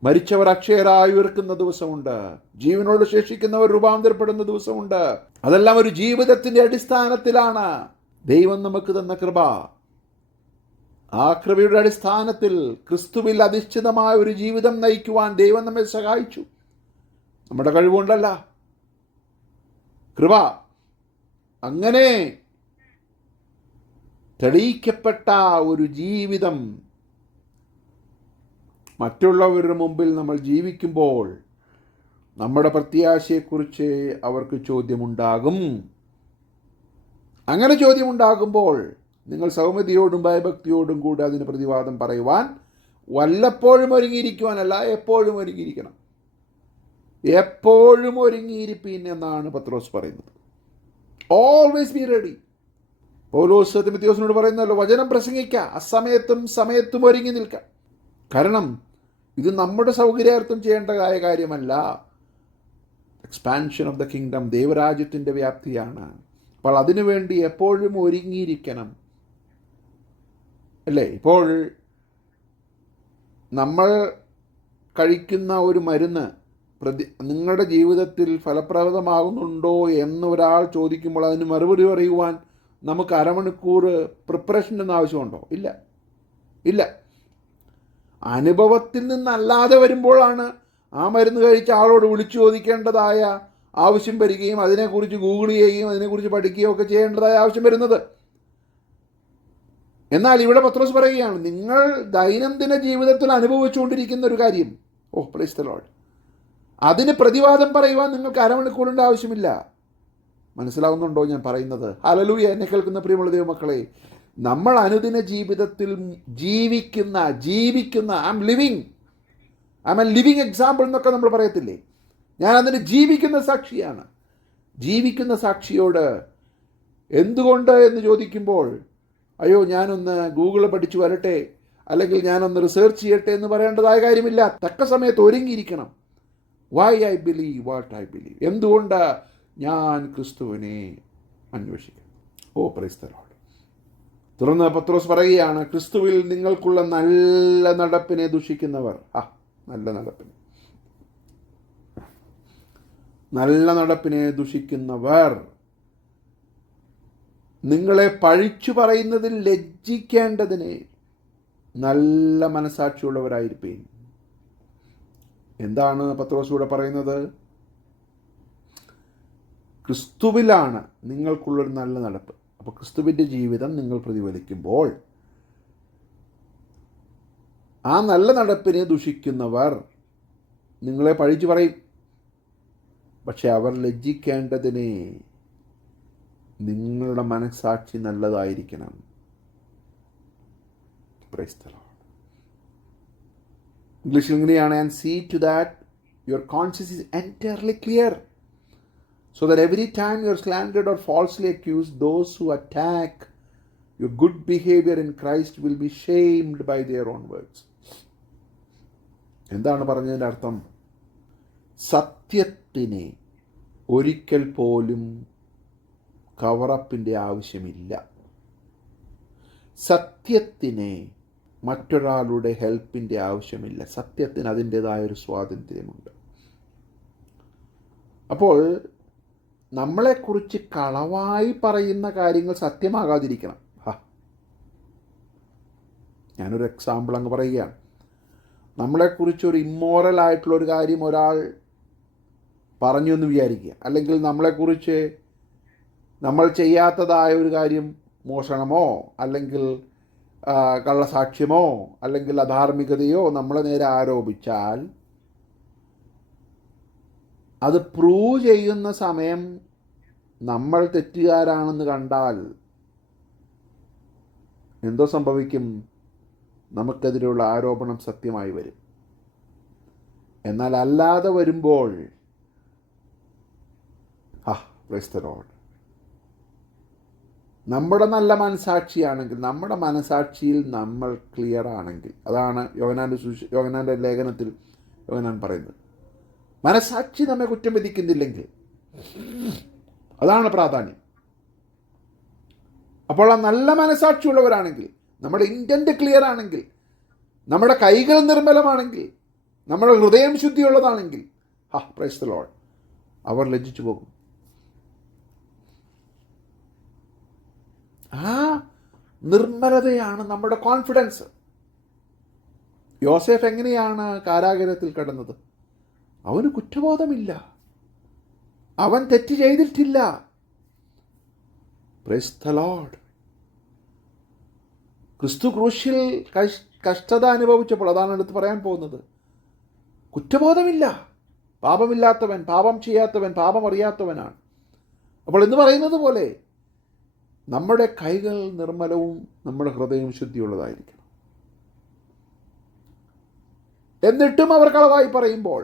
മരിച്ചവർ അക്ഷയരായി ഉയർക്കുന്ന ദിവസമുണ്ട്. ജീവനോട് ശേഷിക്കുന്നവർ രൂപാന്തരപ്പെടുന്ന ദിവസമുണ്ട്. അതെല്ലാം ഒരു ജീവിതത്തിൻ്റെ അടിസ്ഥാനത്തിലാണ് ദൈവം നമുക്ക് തന്ന കൃപ. ആ കൃപയുടെ അടിസ്ഥാനത്തിൽ ക്രിസ്തുവിൽ അധിഷ്ഠിതമായ ഒരു ജീവിതം നയിക്കുവാൻ ദൈവം നമ്മെ സഹായിച്ചു. നമ്മുടെ കഴിവുകൊണ്ടല്ല, കൃപ. അങ്ങനെ തെളിയിക്കപ്പെട്ട ഒരു ജീവിതം മറ്റുള്ളവരുടെ മുമ്പിൽ നമ്മൾ ജീവിക്കുമ്പോൾ നമ്മുടെ പ്രത്യാശയെക്കുറിച്ച് അവർക്ക് ചോദ്യമുണ്ടാകും. അങ്ങനെ ചോദ്യമുണ്ടാകുമ്പോൾ നിങ്ങൾ സൗമ്യതയോടും ഭയഭക്തിയോടും കൂടി അതിന് പ്രതിവാദം പറയുവാൻ വല്ലപ്പോഴും ഒരുങ്ങിയിരിക്കുവാനല്ല, എപ്പോഴും ഒരുങ്ങിയിരിക്കണം. എപ്പോഴും ഒരുങ്ങിയിരിപ്പീൻ എന്നാണ് പത്രോസ് പറയുന്നത്. Always be ready. പൗലോസ് തിമോഥെയോസിനോട് പറയുന്നല്ലോ, വചനം പ്രസംഗിക്കുക, അസമയത്തും സമയത്തും ഒരുങ്ങി നിൽക്കുക. കാരണം ഇത് നമ്മുടെ സൗകര്യാർത്ഥം ചെയ്യേണ്ടതായ കാര്യമല്ല. എക്സ്പാൻഷൻ ഓഫ് ദ കിങ്ഡം, ദൈവരാജ്യത്തിൻ്റെ വ്യാപ്തിയാണ്. അപ്പോൾ അതിനുവേണ്ടി എപ്പോഴും ഒരുങ്ങിയിരിക്കണം, അല്ലേ? ഇപ്പോൾ നമ്മൾ കഴിക്കുന്ന ഒരു മരുന്ന് നിങ്ങളുടെ ജീവിതത്തിൽ ഫലപ്രദമാകുന്നുണ്ടോ എന്ന് ഒരാൾ ചോദിക്കുമ്പോൾ അതിന് മറുപടി പറയുവാൻ നമുക്ക് അരമണിക്കൂർ പ്രിപ്പറേഷൻ ഒന്നും ആവശ്യമുണ്ടോ? ഇല്ല, ഇല്ല. അനുഭവത്തിൽ നിന്നല്ലാതെ വരുമ്പോഴാണ് ആ മരുന്ന് കഴിച്ച ആളോട് വിളിച്ചു ചോദിക്കേണ്ടതായ ആവശ്യം വരികയും അതിനെക്കുറിച്ച് ഗൂഗിൾ ചെയ്യുകയും അതിനെക്കുറിച്ച് പഠിക്കുകയും ഒക്കെ ചെയ്യേണ്ടതായ ആവശ്യം വരുന്നത്. എന്നാൽ ഇവിടെ പത്രോസ് പറയുകയാണ്, നിങ്ങൾ ദൈനംദിന ജീവിതത്തിൽ അനുഭവിച്ചുകൊണ്ടിരിക്കുന്ന ഒരു കാര്യം, പ്രൈസ് ദി ലോർഡ്, അതിന് പ്രതിവാദം പറയുവാൻ നിങ്ങൾക്ക് അരമണിക്കൂറിൻ്റെ ആവശ്യമില്ല. മനസ്സിലാവുന്നുണ്ടോ ഞാൻ പറയുന്നത്? ഹല്ലേലൂയ! എന്നെ കേൾക്കുന്ന പ്രിയമുള്ള ദൈവമക്കളെ, നമ്മൾ അനുദിന ജീവിതത്തിൽ ജീവിക്കുന്ന I M A living example എന്നൊക്കെ നമ്മൾ പറയത്തില്ലേ? ഞാൻ അതിന് ജീവിക്കുന്ന സാക്ഷിയാണ്. ജീവിക്കുന്ന സാക്ഷിയോട് എന്തുകൊണ്ട് എന്ന് ചോദിക്കുമ്പോൾ, അയ്യോ ഞാനൊന്ന് ഗൂഗിളിൽ പഠിച്ചു വരട്ടെ, അല്ലെങ്കിൽ ഞാനൊന്ന് റിസർച്ച് ചെയ്യട്ടെ എന്ന് പറയേണ്ടതായ കാര്യമില്ല. തക്ക സമയത്ത് ഒരുങ്ങിയിരിക്കണം. Why I believe what I believe, എന്തുകൊണ്ട് ഞാൻ ക്രിസ്തുവിനെ അന്വേഷിക്കും. Praise the lord. തുടർന്ന് പത്രോസ് പറയുകയാണ്, ക്രിസ്തുവിൽ നിങ്ങൾക്കുള്ള നല്ല നടപ്പിനെ ദുഷിക്കുന്നവർ, നല്ല നടപ്പിനെ ദുഷിക്കുന്നവർ നിങ്ങളെ പഴിച്ചു പറയുന്നതിൽ ലജ്ജിക്കേണ്ടതിന് നല്ല മനസാക്ഷിയുള്ളവരായിരിക്കും. എന്താണ് പത്രോസ് ഇവിടെ പറയുന്നത്? ക്രിസ്തുവിലാണ് നിങ്ങൾക്കുള്ളൊരു നല്ല നടപ്പ്. അപ്പോൾ ക്രിസ്തുവിൻ്റെ ജീവിതം നിങ്ങൾ പ്രതിഫലിക്കുമ്പോൾ ആ നല്ല നടപ്പിനെ ദുഷിക്കുന്നവർ നിങ്ങളെ പഴിച്ചു പറയും. പക്ഷെ അവർ ലജ്ജിക്കേണ്ടതിനെ നിങ്ങളുടെ മനസ്സാക്ഷി നല്ലതായിരിക്കണം. Praise the Lord. ഇംഗ്ലീഷിൽ ഇങ്ങനെയാണ്, and see to that your conscience is entirely clear, so that every time you are slandered or falsely accused, those who attack your good behavior in Christ will be shamed by their own words. എന്താണ് പറഞ്ഞതിൻ്റെ അർത്ഥം? സത്യത്തിനെ ഒരിക്കൽ പോലും കവറപ്പിൻ്റെ ആവശ്യമില്ല. സത്യത്തിന് മറ്റൊരാളുടെ ഹെൽപ്പിൻ്റെ ആവശ്യമില്ല. സത്യത്തിന് അതിൻ്റേതായൊരു സ്വാതന്ത്ര്യമുണ്ട്. അപ്പോൾ നമ്മളെക്കുറിച്ച് കളവായി പറയുന്ന കാര്യങ്ങൾ സത്യമാകാതിരിക്കണം. ഞാനൊരു എക്സാമ്പിൾ അങ്ങ് പറയുകയാണ്. നമ്മളെക്കുറിച്ച് ഒരു ഇമ്മോറൽ ആയിട്ടുള്ളൊരു കാര്യം ഒരാൾ പറഞ്ഞു എന്ന് വിചാരിക്കുക, അല്ലെങ്കിൽ നമ്മളെക്കുറിച്ച് നമ്മൾ ചെയ്യാത്തതായ ഒരു കാര്യം, മോഷണമോ അല്ലെങ്കിൽ കള്ളസാക്ഷ്യമോ അല്ലെങ്കിൽ അധാർമികതയോ നമ്മളെ നേരെ ആരോപിച്ചാൽ അത് പ്രൂവ് ചെയ്യുന്ന സമയം നമ്മൾ തെറ്റുകാരാണെന്ന് കണ്ടാൽ എന്തോ സംഭവിക്കും? നമുക്കെതിരെയുള്ള ആരോപണം സത്യമായി വരും. എന്നാൽ അല്ലാതെ വരുമ്പോൾ പ്രൈസ് ദി ലോർഡ്, നമ്മുടെ നല്ല മനസാക്ഷിയാണെങ്കിൽ, നമ്മുടെ മനസാക്ഷിയിൽ നമ്മൾ ക്ലിയർ ആണെങ്കിൽ, അതാണ് യോഹന്നാൻ്റെ ലേഖനത്തിൽ യോഹന്നാൻ പറയുന്നത്. മനസാക്ഷി നമ്മെ കുറ്റം വിധിക്കുന്നില്ലെങ്കിൽ അതാണ് പ്രാധാന്യം. അപ്പോൾ ആ നല്ല മനസാക്ഷിയുള്ളവരാണെങ്കിൽ, നമ്മുടെ ഇൻറ്റൻറ്റ് ക്ലിയർ ആണെങ്കിൽ, നമ്മുടെ കൈകൾ നിർമ്മലമാണെങ്കിൽ, നമ്മുടെ ഹൃദയം ശുദ്ധിയുള്ളതാണെങ്കിൽ, പ്രൈസ് ദി ലോർഡ്, അവർ ലജ്ജിച്ചു പോകും. ആ നിർമ്മലതയാണ് നമ്മുടെ കോൺഫിഡൻസ്. യോസേഫ് എങ്ങനെയാണ് കാരാഗൃഹത്തിൽ കിടന്നത്? അവന് കുറ്റബോധമില്ല, അവൻ തെറ്റ് ചെയ്തിട്ടില്ല. Price the Lord. ക്രിസ്തു ക്രൂശിൽ കഷ്ടത അനുഭവിച്ചപ്പോൾ, അതാണ് എടുത്ത് പറയാൻ പോകുന്നത്, കുറ്റബോധമില്ല. പാപമില്ലാത്തവൻ, പാപം ചെയ്യാത്തവൻ, പാപം അറിയാത്തവനാണ്. അപ്പോൾ എന്ന് പറയുന്നത് പോലെ നമ്മുടെ കൈകൾ നിർമ്മലവും നമ്മുടെ ഹൃദയം ശുദ്ധിയുള്ളതായിരിക്കണം. എന്നിട്ടും അവർ കളവായി പറയുമ്പോൾ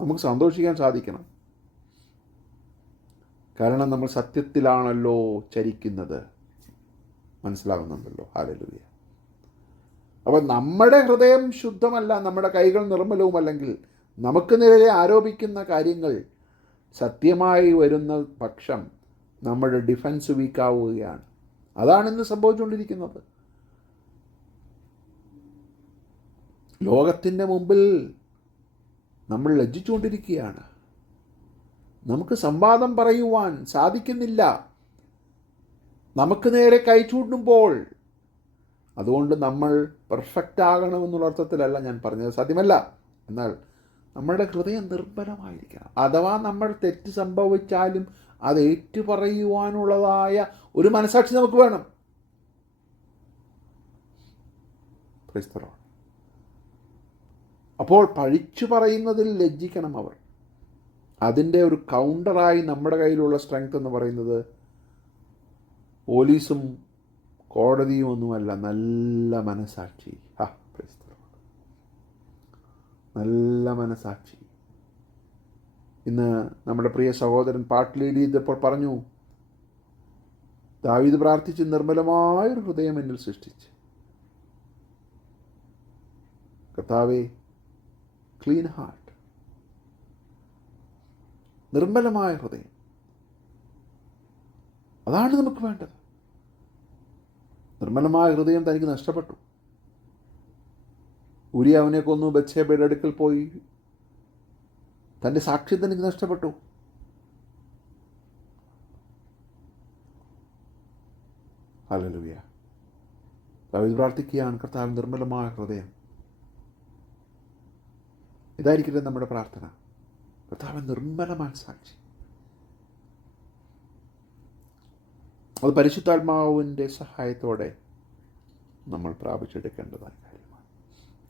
നമുക്ക് സന്തോഷിക്കാൻ സാധിക്കണം. കാരണം നമ്മൾ സത്യത്തിലാണല്ലോ ചരിക്കുന്നത്. മനസ്സിലാകുന്നുണ്ടല്ലോ? ഹല്ലേലൂയ. അപ്പോൾ നമ്മുടെ ഹൃദയം ശുദ്ധമല്ല, നമ്മുടെ കൈകൾ നിർമ്മലവുമല്ലെങ്കിൽ നമുക്ക് നേരെ ആരോപിക്കുന്ന കാര്യങ്ങൾ സത്യമായി വരുന്ന പക്ഷം നമ്മുടെ ഡിഫൻസ് വീക്കാവുകയാണ്. അതാണ് ഇന്ന് സംഭവിച്ചുകൊണ്ടിരിക്കുന്നത്. ലോകത്തിൻ്റെ മുമ്പിൽ നമ്മൾ ലജ്ജിച്ചുകൊണ്ടിരിക്കുകയാണ്. നമുക്ക് സംവാദം പറയുവാൻ സാധിക്കുന്നില്ല, നമുക്ക് നേരെ കൈ ചൂണ്ടുമ്പോൾ. അതുകൊണ്ട് നമ്മൾ പെർഫെക്റ്റ് ആകണമെന്നുള്ള അർത്ഥത്തിലല്ല ഞാൻ പറഞ്ഞത്, സാധ്യമല്ല. എന്നാൽ നമ്മുടെ ഹൃദയം നിർമ്മലമായിരിക്കണം. അഥവാ നമ്മൾ തെറ്റ് സംഭവിച്ചാലും അത് ഏറ്റുപറയുവാനുള്ളതായ ഒരു മനസാക്ഷി നമുക്ക് വേണം. Price the lord. അപ്പോൾ പഴിച്ചു പറയുന്നതിൽ ലജ്ജിക്കണം അവർ. അതിൻ്റെ ഒരു കൗണ്ടറായി നമ്മുടെ കയ്യിലുള്ള സ്ട്രെങ്ത് എന്ന് പറയുന്നത് പോലീസും കോടതിയും ഒന്നുമല്ല, നല്ല മനസാക്ഷി. Price the Lord. നല്ല മനസാക്ഷി. ഇന്ന് നമ്മുടെ പ്രിയ സഹോദരൻ പാട്ട് ലീഡ് ചെയ്തപ്പോൾ പറഞ്ഞു, ദാവീദ് പ്രാർത്ഥിച്ച് നിർമ്മലമായൊരു ഹൃദയം എന്നിൽ സൃഷ്ടിച്ച്. കർത്താവേ, ക്ലീൻ ഹാർട്ട്, നിർമ്മലമായ ഹൃദയം, അതാണ് നമുക്ക് വേണ്ടത്. നിർമ്മലമായ ഹൃദയം തനിക്ക് നഷ്ടപ്പെട്ടു. ഊരിയാവിനെ കൊന്നു, ബത്ശേബയുടെ അടുക്കൽ പോയി, തൻ്റെ സാക്ഷ്യം തനിക്ക് നഷ്ടപ്പെട്ടു. ഹല്ലേലൂയ. ദാവീദ് പ്രാർത്ഥിക്കുകയാണ്, കർത്താവ് നിർമ്മലമായ ഹൃദയം. ഇതായിരിക്കട്ടെ നമ്മുടെ പ്രാർത്ഥന. കർത്താവ് നിർമ്മലമായ സാക്ഷി. അത് പരിശുദ്ധാത്മാവിൻ്റെ സഹായത്തോടെ നമ്മൾ പ്രാപിച്ചെടുക്കേണ്ടതായ കാര്യമാണ്.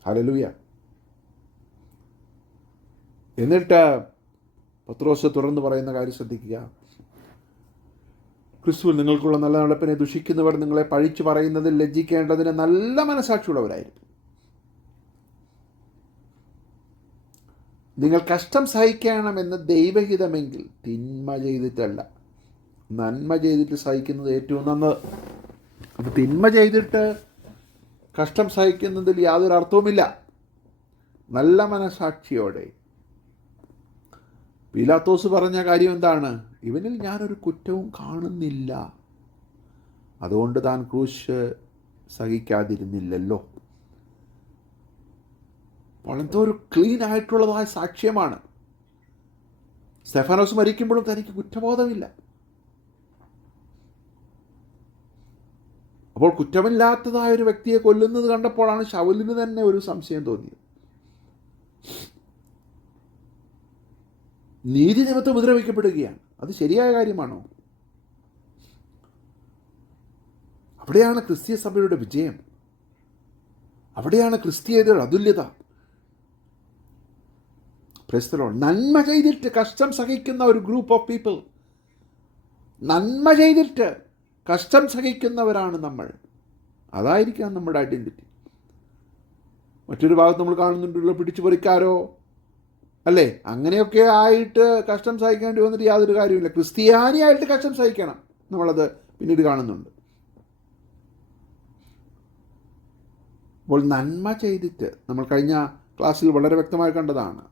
ഹല്ലേലൂയ. എന്നിട്ട് പത്രോസ് തുറന്നു പറയുന്ന കാര്യം ശ്രദ്ധിക്കുക. ക്രിസ്തുവിൽ നിങ്ങൾക്കുള്ള നല്ല നടപ്പിനെ ദുഷിക്കുന്നവർ നിങ്ങളെ പഴിച്ചു പറയുന്നതിൽ ലജ്ജിക്കേണ്ടതിന് നല്ല മനസാക്ഷിയുള്ളവരായിരുന്നു. നിങ്ങൾ കഷ്ടം സഹിക്കണമെന്ന് ദൈവഹിതമെങ്കിൽ തിന്മ ചെയ്തിട്ടല്ല, നന്മ ചെയ്തിട്ട് സഹിക്കുന്നത് ഏറ്റവും നന്നത്. അപ്പോൾ തിന്മ ചെയ്തിട്ട് കഷ്ടം സഹിക്കുന്നതിൽ യാതൊരു അർത്ഥവുമില്ല. നല്ല മനസാക്ഷിയോടെ. പീലാത്തോസ് പറഞ്ഞ കാര്യം എന്താണ്? ഇവനിൽ ഞാനൊരു കുറ്റവും കാണുന്നില്ല, അതുകൊണ്ട് താൻ ക്രൂശ് സഹിക്കാതിരുന്നില്ലല്ലോ. വളരെ ഒരു ക്ലീൻ ആയിട്ടുള്ളതായ സാക്ഷ്യമാണ്. സ്തെഫാനോസ് മരിക്കുമ്പോഴും തനിക്ക് കുറ്റബോധമില്ല. അപ്പോൾ കുറ്റമില്ലാത്തതായ ഒരു വ്യക്തിയെ കൊല്ലുന്നത് കണ്ടപ്പോഴാണ് ശൗലിന് തന്നെ ഒരു സംശയം തോന്നിയത്. നീതി നിമിത്തം ഉപദ്രവിക്കപ്പെടുകയാണ്, അത് ശരിയായ കാര്യമാണോ? അവിടെയാണ് ക്രിസ്തീയ സഭയുടെ വിജയം, അവിടെയാണ് ക്രിസ്തീയതയുടെ അതുല്യത. നന്മ ചെയ്തിട്ട് കഷ്ടം സഹിക്കുന്ന ഒരു ഗ്രൂപ്പ് ഓഫ് പീപ്പിൾ, നന്മ ചെയ്തിട്ട് കഷ്ടം സഹിക്കുന്നവരാണ് നമ്മൾ. അതായിരിക്കാം നമ്മുടെ ഐഡൻറ്റിറ്റി. മറ്റൊരു ഭാഗത്ത് നമ്മൾ കാണുന്നുണ്ടല്ലോ പിടിച്ചു പറിക്കാരോ, അല്ലേ? അങ്ങനെയൊക്കെ ആയിട്ട് കഷ്ടം സഹിക്കേണ്ടി വന്നിട്ട് യാതൊരു കാര്യമില്ല. ക്രിസ്ത്യാനിയായിട്ട് കഷ്ടം സഹിക്കണം, നമ്മളത് പിന്നീട് കാണുന്നുണ്ട്. അപ്പോൾ നന്മ ചെയ്തിട്ട്, നമ്മൾ കഴിഞ്ഞ ക്ലാസ്സിൽ വളരെ വ്യക്തമായി കണ്ടതാണ്,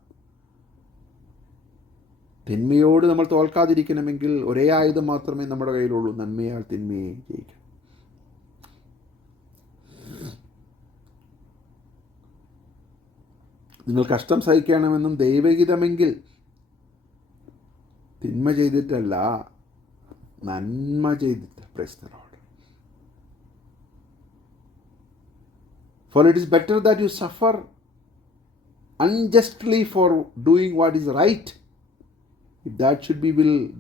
തിന്മയോട് നമ്മൾ തോൽക്കാതിരിക്കണമെങ്കിൽ ഒരേ ആയുധം മാത്രമേ നമ്മുടെ കയ്യിലുള്ളൂ, നന്മയാൽ തിന്മയെ ജയിക്കാം. നിങ്ങൾ കഷ്ടം സഹിക്കണമെന്നും ദൈവഹിതമെങ്കിൽ തിന്മ ചെയ്തിട്ടല്ല, നന്മ ചെയ്തിട്ട്. Price the Lord. For it is better that you suffer unjustly for doing what is right, if that should be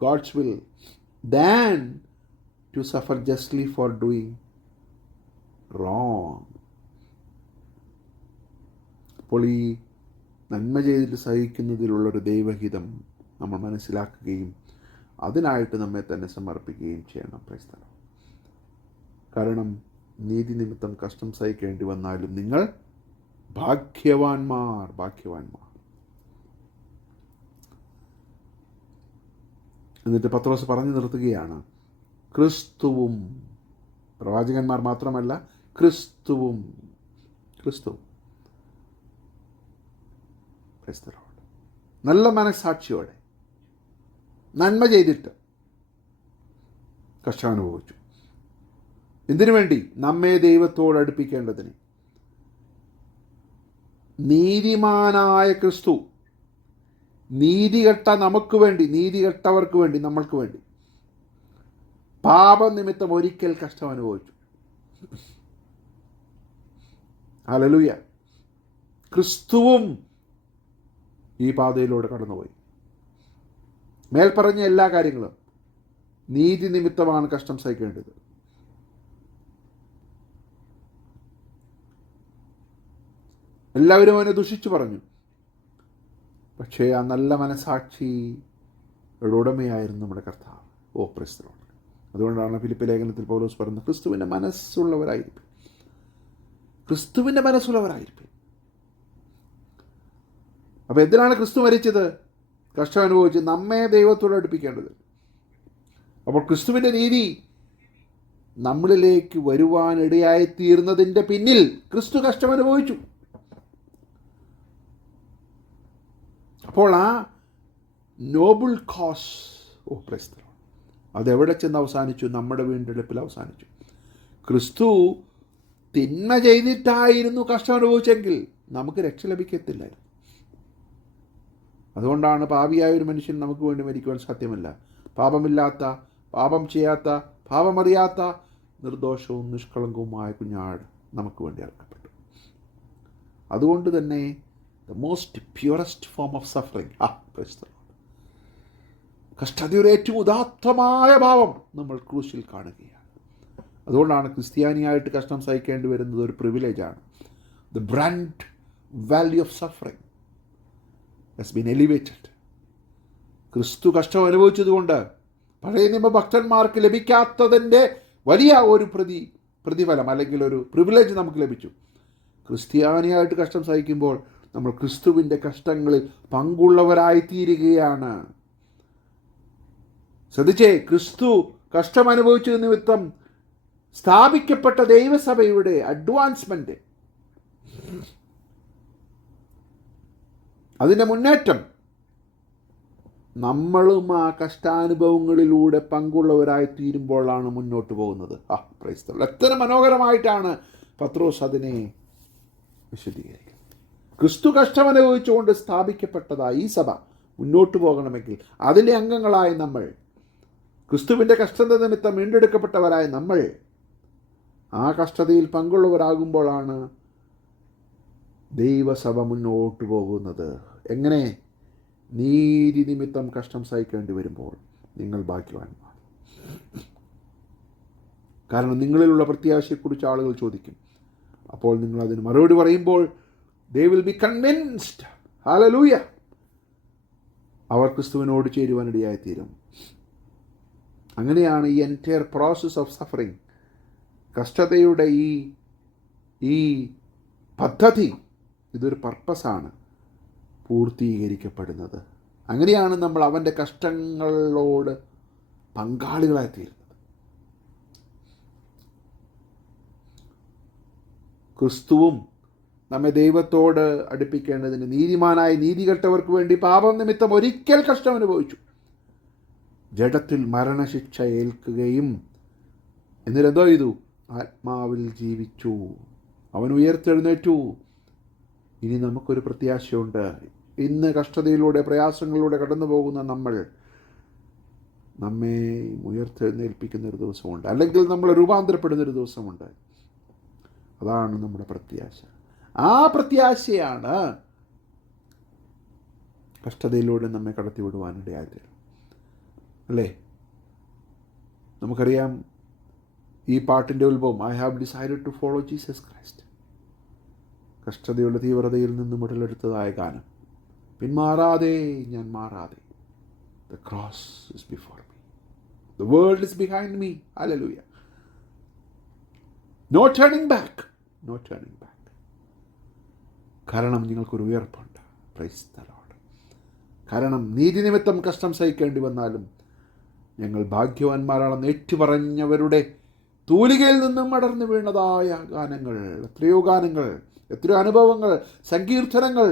God's will, than to suffer justly for doing wrong. അപ്പോൾ ഈ നന്മ ചെയ്തിട്ട് സഹിക്കുന്നതിലുള്ളൊരു ദൈവഹിതം നമ്മൾ മനസ്സിലാക്കുകയും അതിനായിട്ട് നമ്മെ തന്നെ സമർപ്പിക്കുകയും ചെയ്യണം. Price the Lord. കാരണം നീതി നിമിത്തം കഷ്ടം സഹിക്കേണ്ടി വന്നാലും നിങ്ങൾ ഭാഗ്യവാന്മാർ. എന്നിട്ട് പത്രോസ് പറഞ്ഞു നിർത്തുകയാണ്, ക്രിസ്തുവും, പ്രവാചകന്മാർ മാത്രമല്ല, ക്രിസ്തുവും. നല്ല മനസ്സാക്ഷിയോടെ നന്മ ചെയ്തിട്ട് കഷ്ടം അനുഭവിച്ചു. എന്തിനു വേണ്ടി? നമ്മെ ദൈവത്തോട് അടുപ്പിക്കേണ്ടതിന്. നീതിമാനായ ക്രിസ്തു നീതികെട്ട നമുക്ക് വേണ്ടി, നീതികെട്ടവർക്ക് വേണ്ടി, നമ്മൾക്ക് വേണ്ടി പാപനിമിത്തം ഒരിക്കൽ കഷ്ടം അനുഭവിച്ചു. ഹല്ലേലൂയ. ക്രിസ്തുവും ഈ പാതയിലൂടെ കടന്നുപോയി. മേൽപ്പറഞ്ഞ എല്ലാ കാര്യങ്ങളും നീതി നിമിത്തമാണ് കഷ്ടം സഹിക്കേണ്ടത്. എല്ലാവരും അവനെ ദുഷിച്ചു പറഞ്ഞു. പക്ഷേ ആ നല്ല മനസാക്ഷിയുടെ ഉടമയായിരുന്നു നമ്മുടെ കർത്താവ്. ഓ പ്രൈസ് ദി ലോർഡ്. അതുകൊണ്ടാണ് ഫിലിപ്പി ലേഖനത്തിൽ പൗലോസ് പറയുന്നത്, ക്രിസ്തുവിൻ്റെ മനസ്സുള്ളവരായിരിക്കും. അപ്പോൾ എന്തിനാണ് ക്രിസ്തു മരിച്ചത്? കഷ്ടം അനുഭവിച്ച് നമ്മെ ദൈവത്തോട് അടുപ്പിക്കേണ്ടത്. അപ്പോൾ ക്രിസ്തുവിൻ്റെ നീതി നമ്മളിലേക്ക് വരുവാനിടയായിത്തീർന്നതിൻ്റെ പിന്നിൽ ക്രിസ്തു കഷ്ടം അനുഭവിച്ചു. അപ്പോൾ ആ noble cause, oh praise the Lord, അതെവിടെ ചെന്ന് അവസാനിച്ചു? നമ്മുടെ വീണ്ടെടുപ്പിൽ അവസാനിച്ചു. ക്രിസ്തു തിന്മ ചെയ്തിട്ടായിരുന്നു കഷ്ടം അനുഭവിച്ചെങ്കിൽ നമുക്ക് രക്ഷ ലഭിക്കത്തില്ലായിരുന്നു. അതുകൊണ്ടാണ് പാപിയായ ഒരു മനുഷ്യൻ നമുക്ക് വേണ്ടി മരിക്കുവാൻ സാധ്യമല്ല. പാപമില്ലാത്ത, പാപം ചെയ്യാത്ത, പാപമറിയാത്ത നിർദോഷവും നിഷ്കളങ്കവുമായ കുഞ്ഞാട് നമുക്ക് വേണ്ടി അർക്കപ്പെട്ടു. അതുകൊണ്ട് തന്നെ the most purest form of suffering, കഷ്ടതയുടെ ഏറ്റവും ഉദാത്തമായ ഭാവം നമ്മൾ ക്രൂശിൽ കാണുകയാണ്. അതുകൊണ്ടാണ് ക്രിസ്ത്യാനിയായിട്ട് കഷ്ടം സഹിക്കേണ്ടി വരുന്നത് ഒരു പ്രിവിലേജാണ്. The brand value of suffering has been elevated. ക്രിസ്തു കഷ്ടം അനുഭവിച്ചതുകൊണ്ട് പഴയ നിയമ ഭക്തന്മാർക്ക് ലഭിക്കാത്തതിൻ്റെ വലിയ ഒരു പ്രതിഫലം അല്ലെങ്കിൽ ഒരു പ്രിവിലേജ് നമുക്ക് ലഭിച്ചു. ക്രിസ്ത്യാനിയായിട്ട് കഷ്ടം സഹിക്കുമ്പോൾ നമ്മൾ ക്രിസ്തുവിൻ്റെ കഷ്ടങ്ങളിൽ പങ്കുള്ളവരായിത്തീരുകയാണ്. ശ്രദ്ധിച്ചേ, ക്രിസ്തു കഷ്ടം അനുഭവിച്ച നിമിത്തം സ്ഥാപിക്കപ്പെട്ട ദൈവസഭയുടെ അഡ്വാൻസ്മെന്റ്, അതിൻ്റെ മുന്നേറ്റം, നമ്മളും ആ കഷ്ടാനുഭവങ്ങളിലൂടെ പങ്കുള്ളവരായി തീരുമ്പോഴാണ് മുന്നോട്ട് പോകുന്നത്. Price the Lord. എത്ര മനോഹരമായിട്ടാണ് പത്രോസ് അതിനെ വിശദീകരിക്കുന്നത്. ക്രിസ്തു കഷ്ടം അനുഭവിച്ചുകൊണ്ട് സ്ഥാപിക്കപ്പെട്ടതായി ഈ സഭ മുന്നോട്ട് പോകണമെങ്കിൽ അതിലെ അംഗങ്ങളായ നമ്മൾ, ക്രിസ്തുവിൻ്റെ കഷ്ടത നിമിത്തം വീണ്ടെടുക്കപ്പെട്ടവരായ നമ്മൾ ആ കഷ്ടതയിൽ പങ്കുള്ളവരാകുമ്പോഴാണ് ദൈവസഭ മുന്നോട്ട് പോകുന്നത്. എങ്ങനെ? നീതി നിമിത്തം കഷ്ടം സഹിക്കേണ്ടി വരുമ്പോൾ നിങ്ങൾ ഭാഗ്യവാന്മാർ. കാരണം നിങ്ങളിലുള്ള പ്രത്യാശയെക്കുറിച്ച് ആളുകൾ ചോദിക്കും. അപ്പോൾ നിങ്ങൾ അതിന് മറുപടി പറയുമ്പോൾ they will be convinced. Hallelujah. അവർ ക്രിസ്തുവിനോട് ചേരുവാനിടയായിത്തീരും. അങ്ങനെയാണ് ഈ എൻറ്റയർ പ്രോസസ് ഓഫ് സഫറിങ്, കഷ്ടതയുടെ ഈ പദ്ധതി, ഇതൊരു പർപ്പസാണ്, പൂർത്തീകരിക്കപ്പെടുന്നത്. അങ്ങനെയാണ് നമ്മൾ അവൻ്റെ കഷ്ടങ്ങളോട് പങ്കാളികളായിത്തീരുന്നത്. ക്രിസ്തുവും നമ്മെ ദൈവത്തോട് അടുപ്പിക്കേണ്ടതിന് നീതിമാനായ നീതികെട്ടവർക്ക് വേണ്ടി പാപം നിമിത്തം ഒരിക്കൽ കഷ്ടം അനുഭവിച്ചു, ജഡത്തിൽ മരണശിക്ഷ ഏൽക്കുകയും എന്നിട്ടെന്തോ ചെയ്തു? ആത്മാവിൽ ജീവിച്ചു. അവൻ ഉയർത്തെഴുന്നേറ്റു. ഇനി നമുക്കൊരു പ്രത്യാശയുണ്ട്. ഇന്ന് കഷ്ടതയിലൂടെ പ്രയാസങ്ങളിലൂടെ കടന്നു പോകുന്ന നമ്മെ ഉയർത്തെഴുന്നേൽപ്പിക്കുന്നൊരു ദിവസമുണ്ട്, അല്ലെങ്കിൽ നമ്മൾ രൂപാന്തരപ്പെടുന്നൊരു ദിവസമുണ്ട്. അതാണ് നമ്മുടെ പ്രത്യാശ. ആ പ്രത്യാശയാണ് കഷ്ടതയിലൂടെ നമ്മെ കടത്തിവിടുവാനിടയായത്, അല്ലേ? നമുക്കറിയാം ഈ പാട്ടിൻ്റെ ഉത്ഭവം, I have decided to follow Jesus Christ. കഷ്ടതയുടെ തീവ്രതയിൽ നിന്നും ഉടലെടുത്തതായ ഗാനം. പിന്മാറാതെ ഞാൻ മാറാതെ, the cross is before me, the world is behind me, hallelujah, no turning back, no turning back. കാരണം നിങ്ങൾക്കൊരു ഉയർപ്പുണ്ട്. Price the Lord. കാരണം നീതി നിമിത്തം കഷ്ടം സഹിക്കേണ്ടി വന്നാലും ഞങ്ങൾ ഭാഗ്യവാന്മാരാണെന്ന് ഏറ്റുപറഞ്ഞവരുടെ തൂലികയിൽ നിന്നും അടർന്നു വീണതായ ഗാനങ്ങൾ, എത്രയോ ഗാനങ്ങൾ, എത്രയോ അനുഭവങ്ങൾ, സങ്കീർത്തനങ്ങൾ,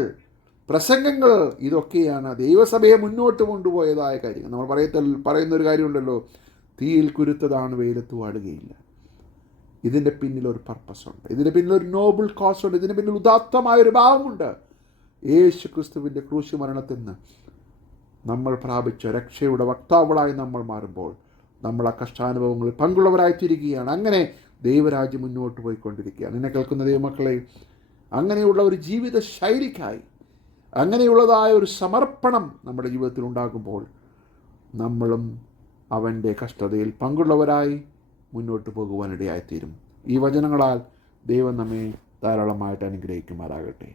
പ്രസംഗങ്ങൾ, ഇതൊക്കെയാണ് ദൈവസഭയെ മുന്നോട്ട് കൊണ്ടുപോയതായ കാര്യങ്ങൾ. നമ്മൾ പറയുന്നൊരു കാര്യമുണ്ടല്ലോ, തീയിൽ കുരുത്തതാണ് വെയിലത്ത് വാടുകയില്ല. ഇതിൻ്റെ പിന്നിലൊരു പർപ്പസുണ്ട്, ഇതിൻ്റെ പിന്നിലൊരു നോബിൾ കോസ് ഉണ്ട്, ഇതിൻ്റെ പിന്നിൽ ഉദാത്തമായൊരു ഭാവമുണ്ട്. യേശു ക്രിസ്തുവിൻ്റെ ക്രൂശ് മരണത്തിൽ നിന്ന് നമ്മൾ പ്രാപിച്ച രക്ഷയുടെ വക്താവുകളായി നമ്മൾ മാറുമ്പോൾ നമ്മൾ ആ കഷ്ടാനുഭവങ്ങളിൽ പങ്കുള്ളവരായിത്തീരുകയാണ്. അങ്ങനെ ദൈവരാജ്യം മുന്നോട്ട് പോയിക്കൊണ്ടിരിക്കുകയാണ്. എന്നെ കേൾക്കുന്ന ദൈവമക്കളെ, അങ്ങനെയുള്ള ഒരു ജീവിത ശൈലിക്കായി, അങ്ങനെയുള്ളതായ ഒരു സമർപ്പണം നമ്മുടെ ജീവിതത്തിൽ ഉണ്ടാകുമ്പോൾ നമ്മളും അവൻ്റെ കഷ്ടതയിൽ പങ്കുള്ളവരായി മുന്നോട്ട് പോകുവാനിടയായിത്തീരും. ഈ വചനങ്ങളാൽ ദൈവം നമ്മെ ധാരാളമായിട്ട് അനുഗ്രഹിക്കുമാറാകട്ടെ.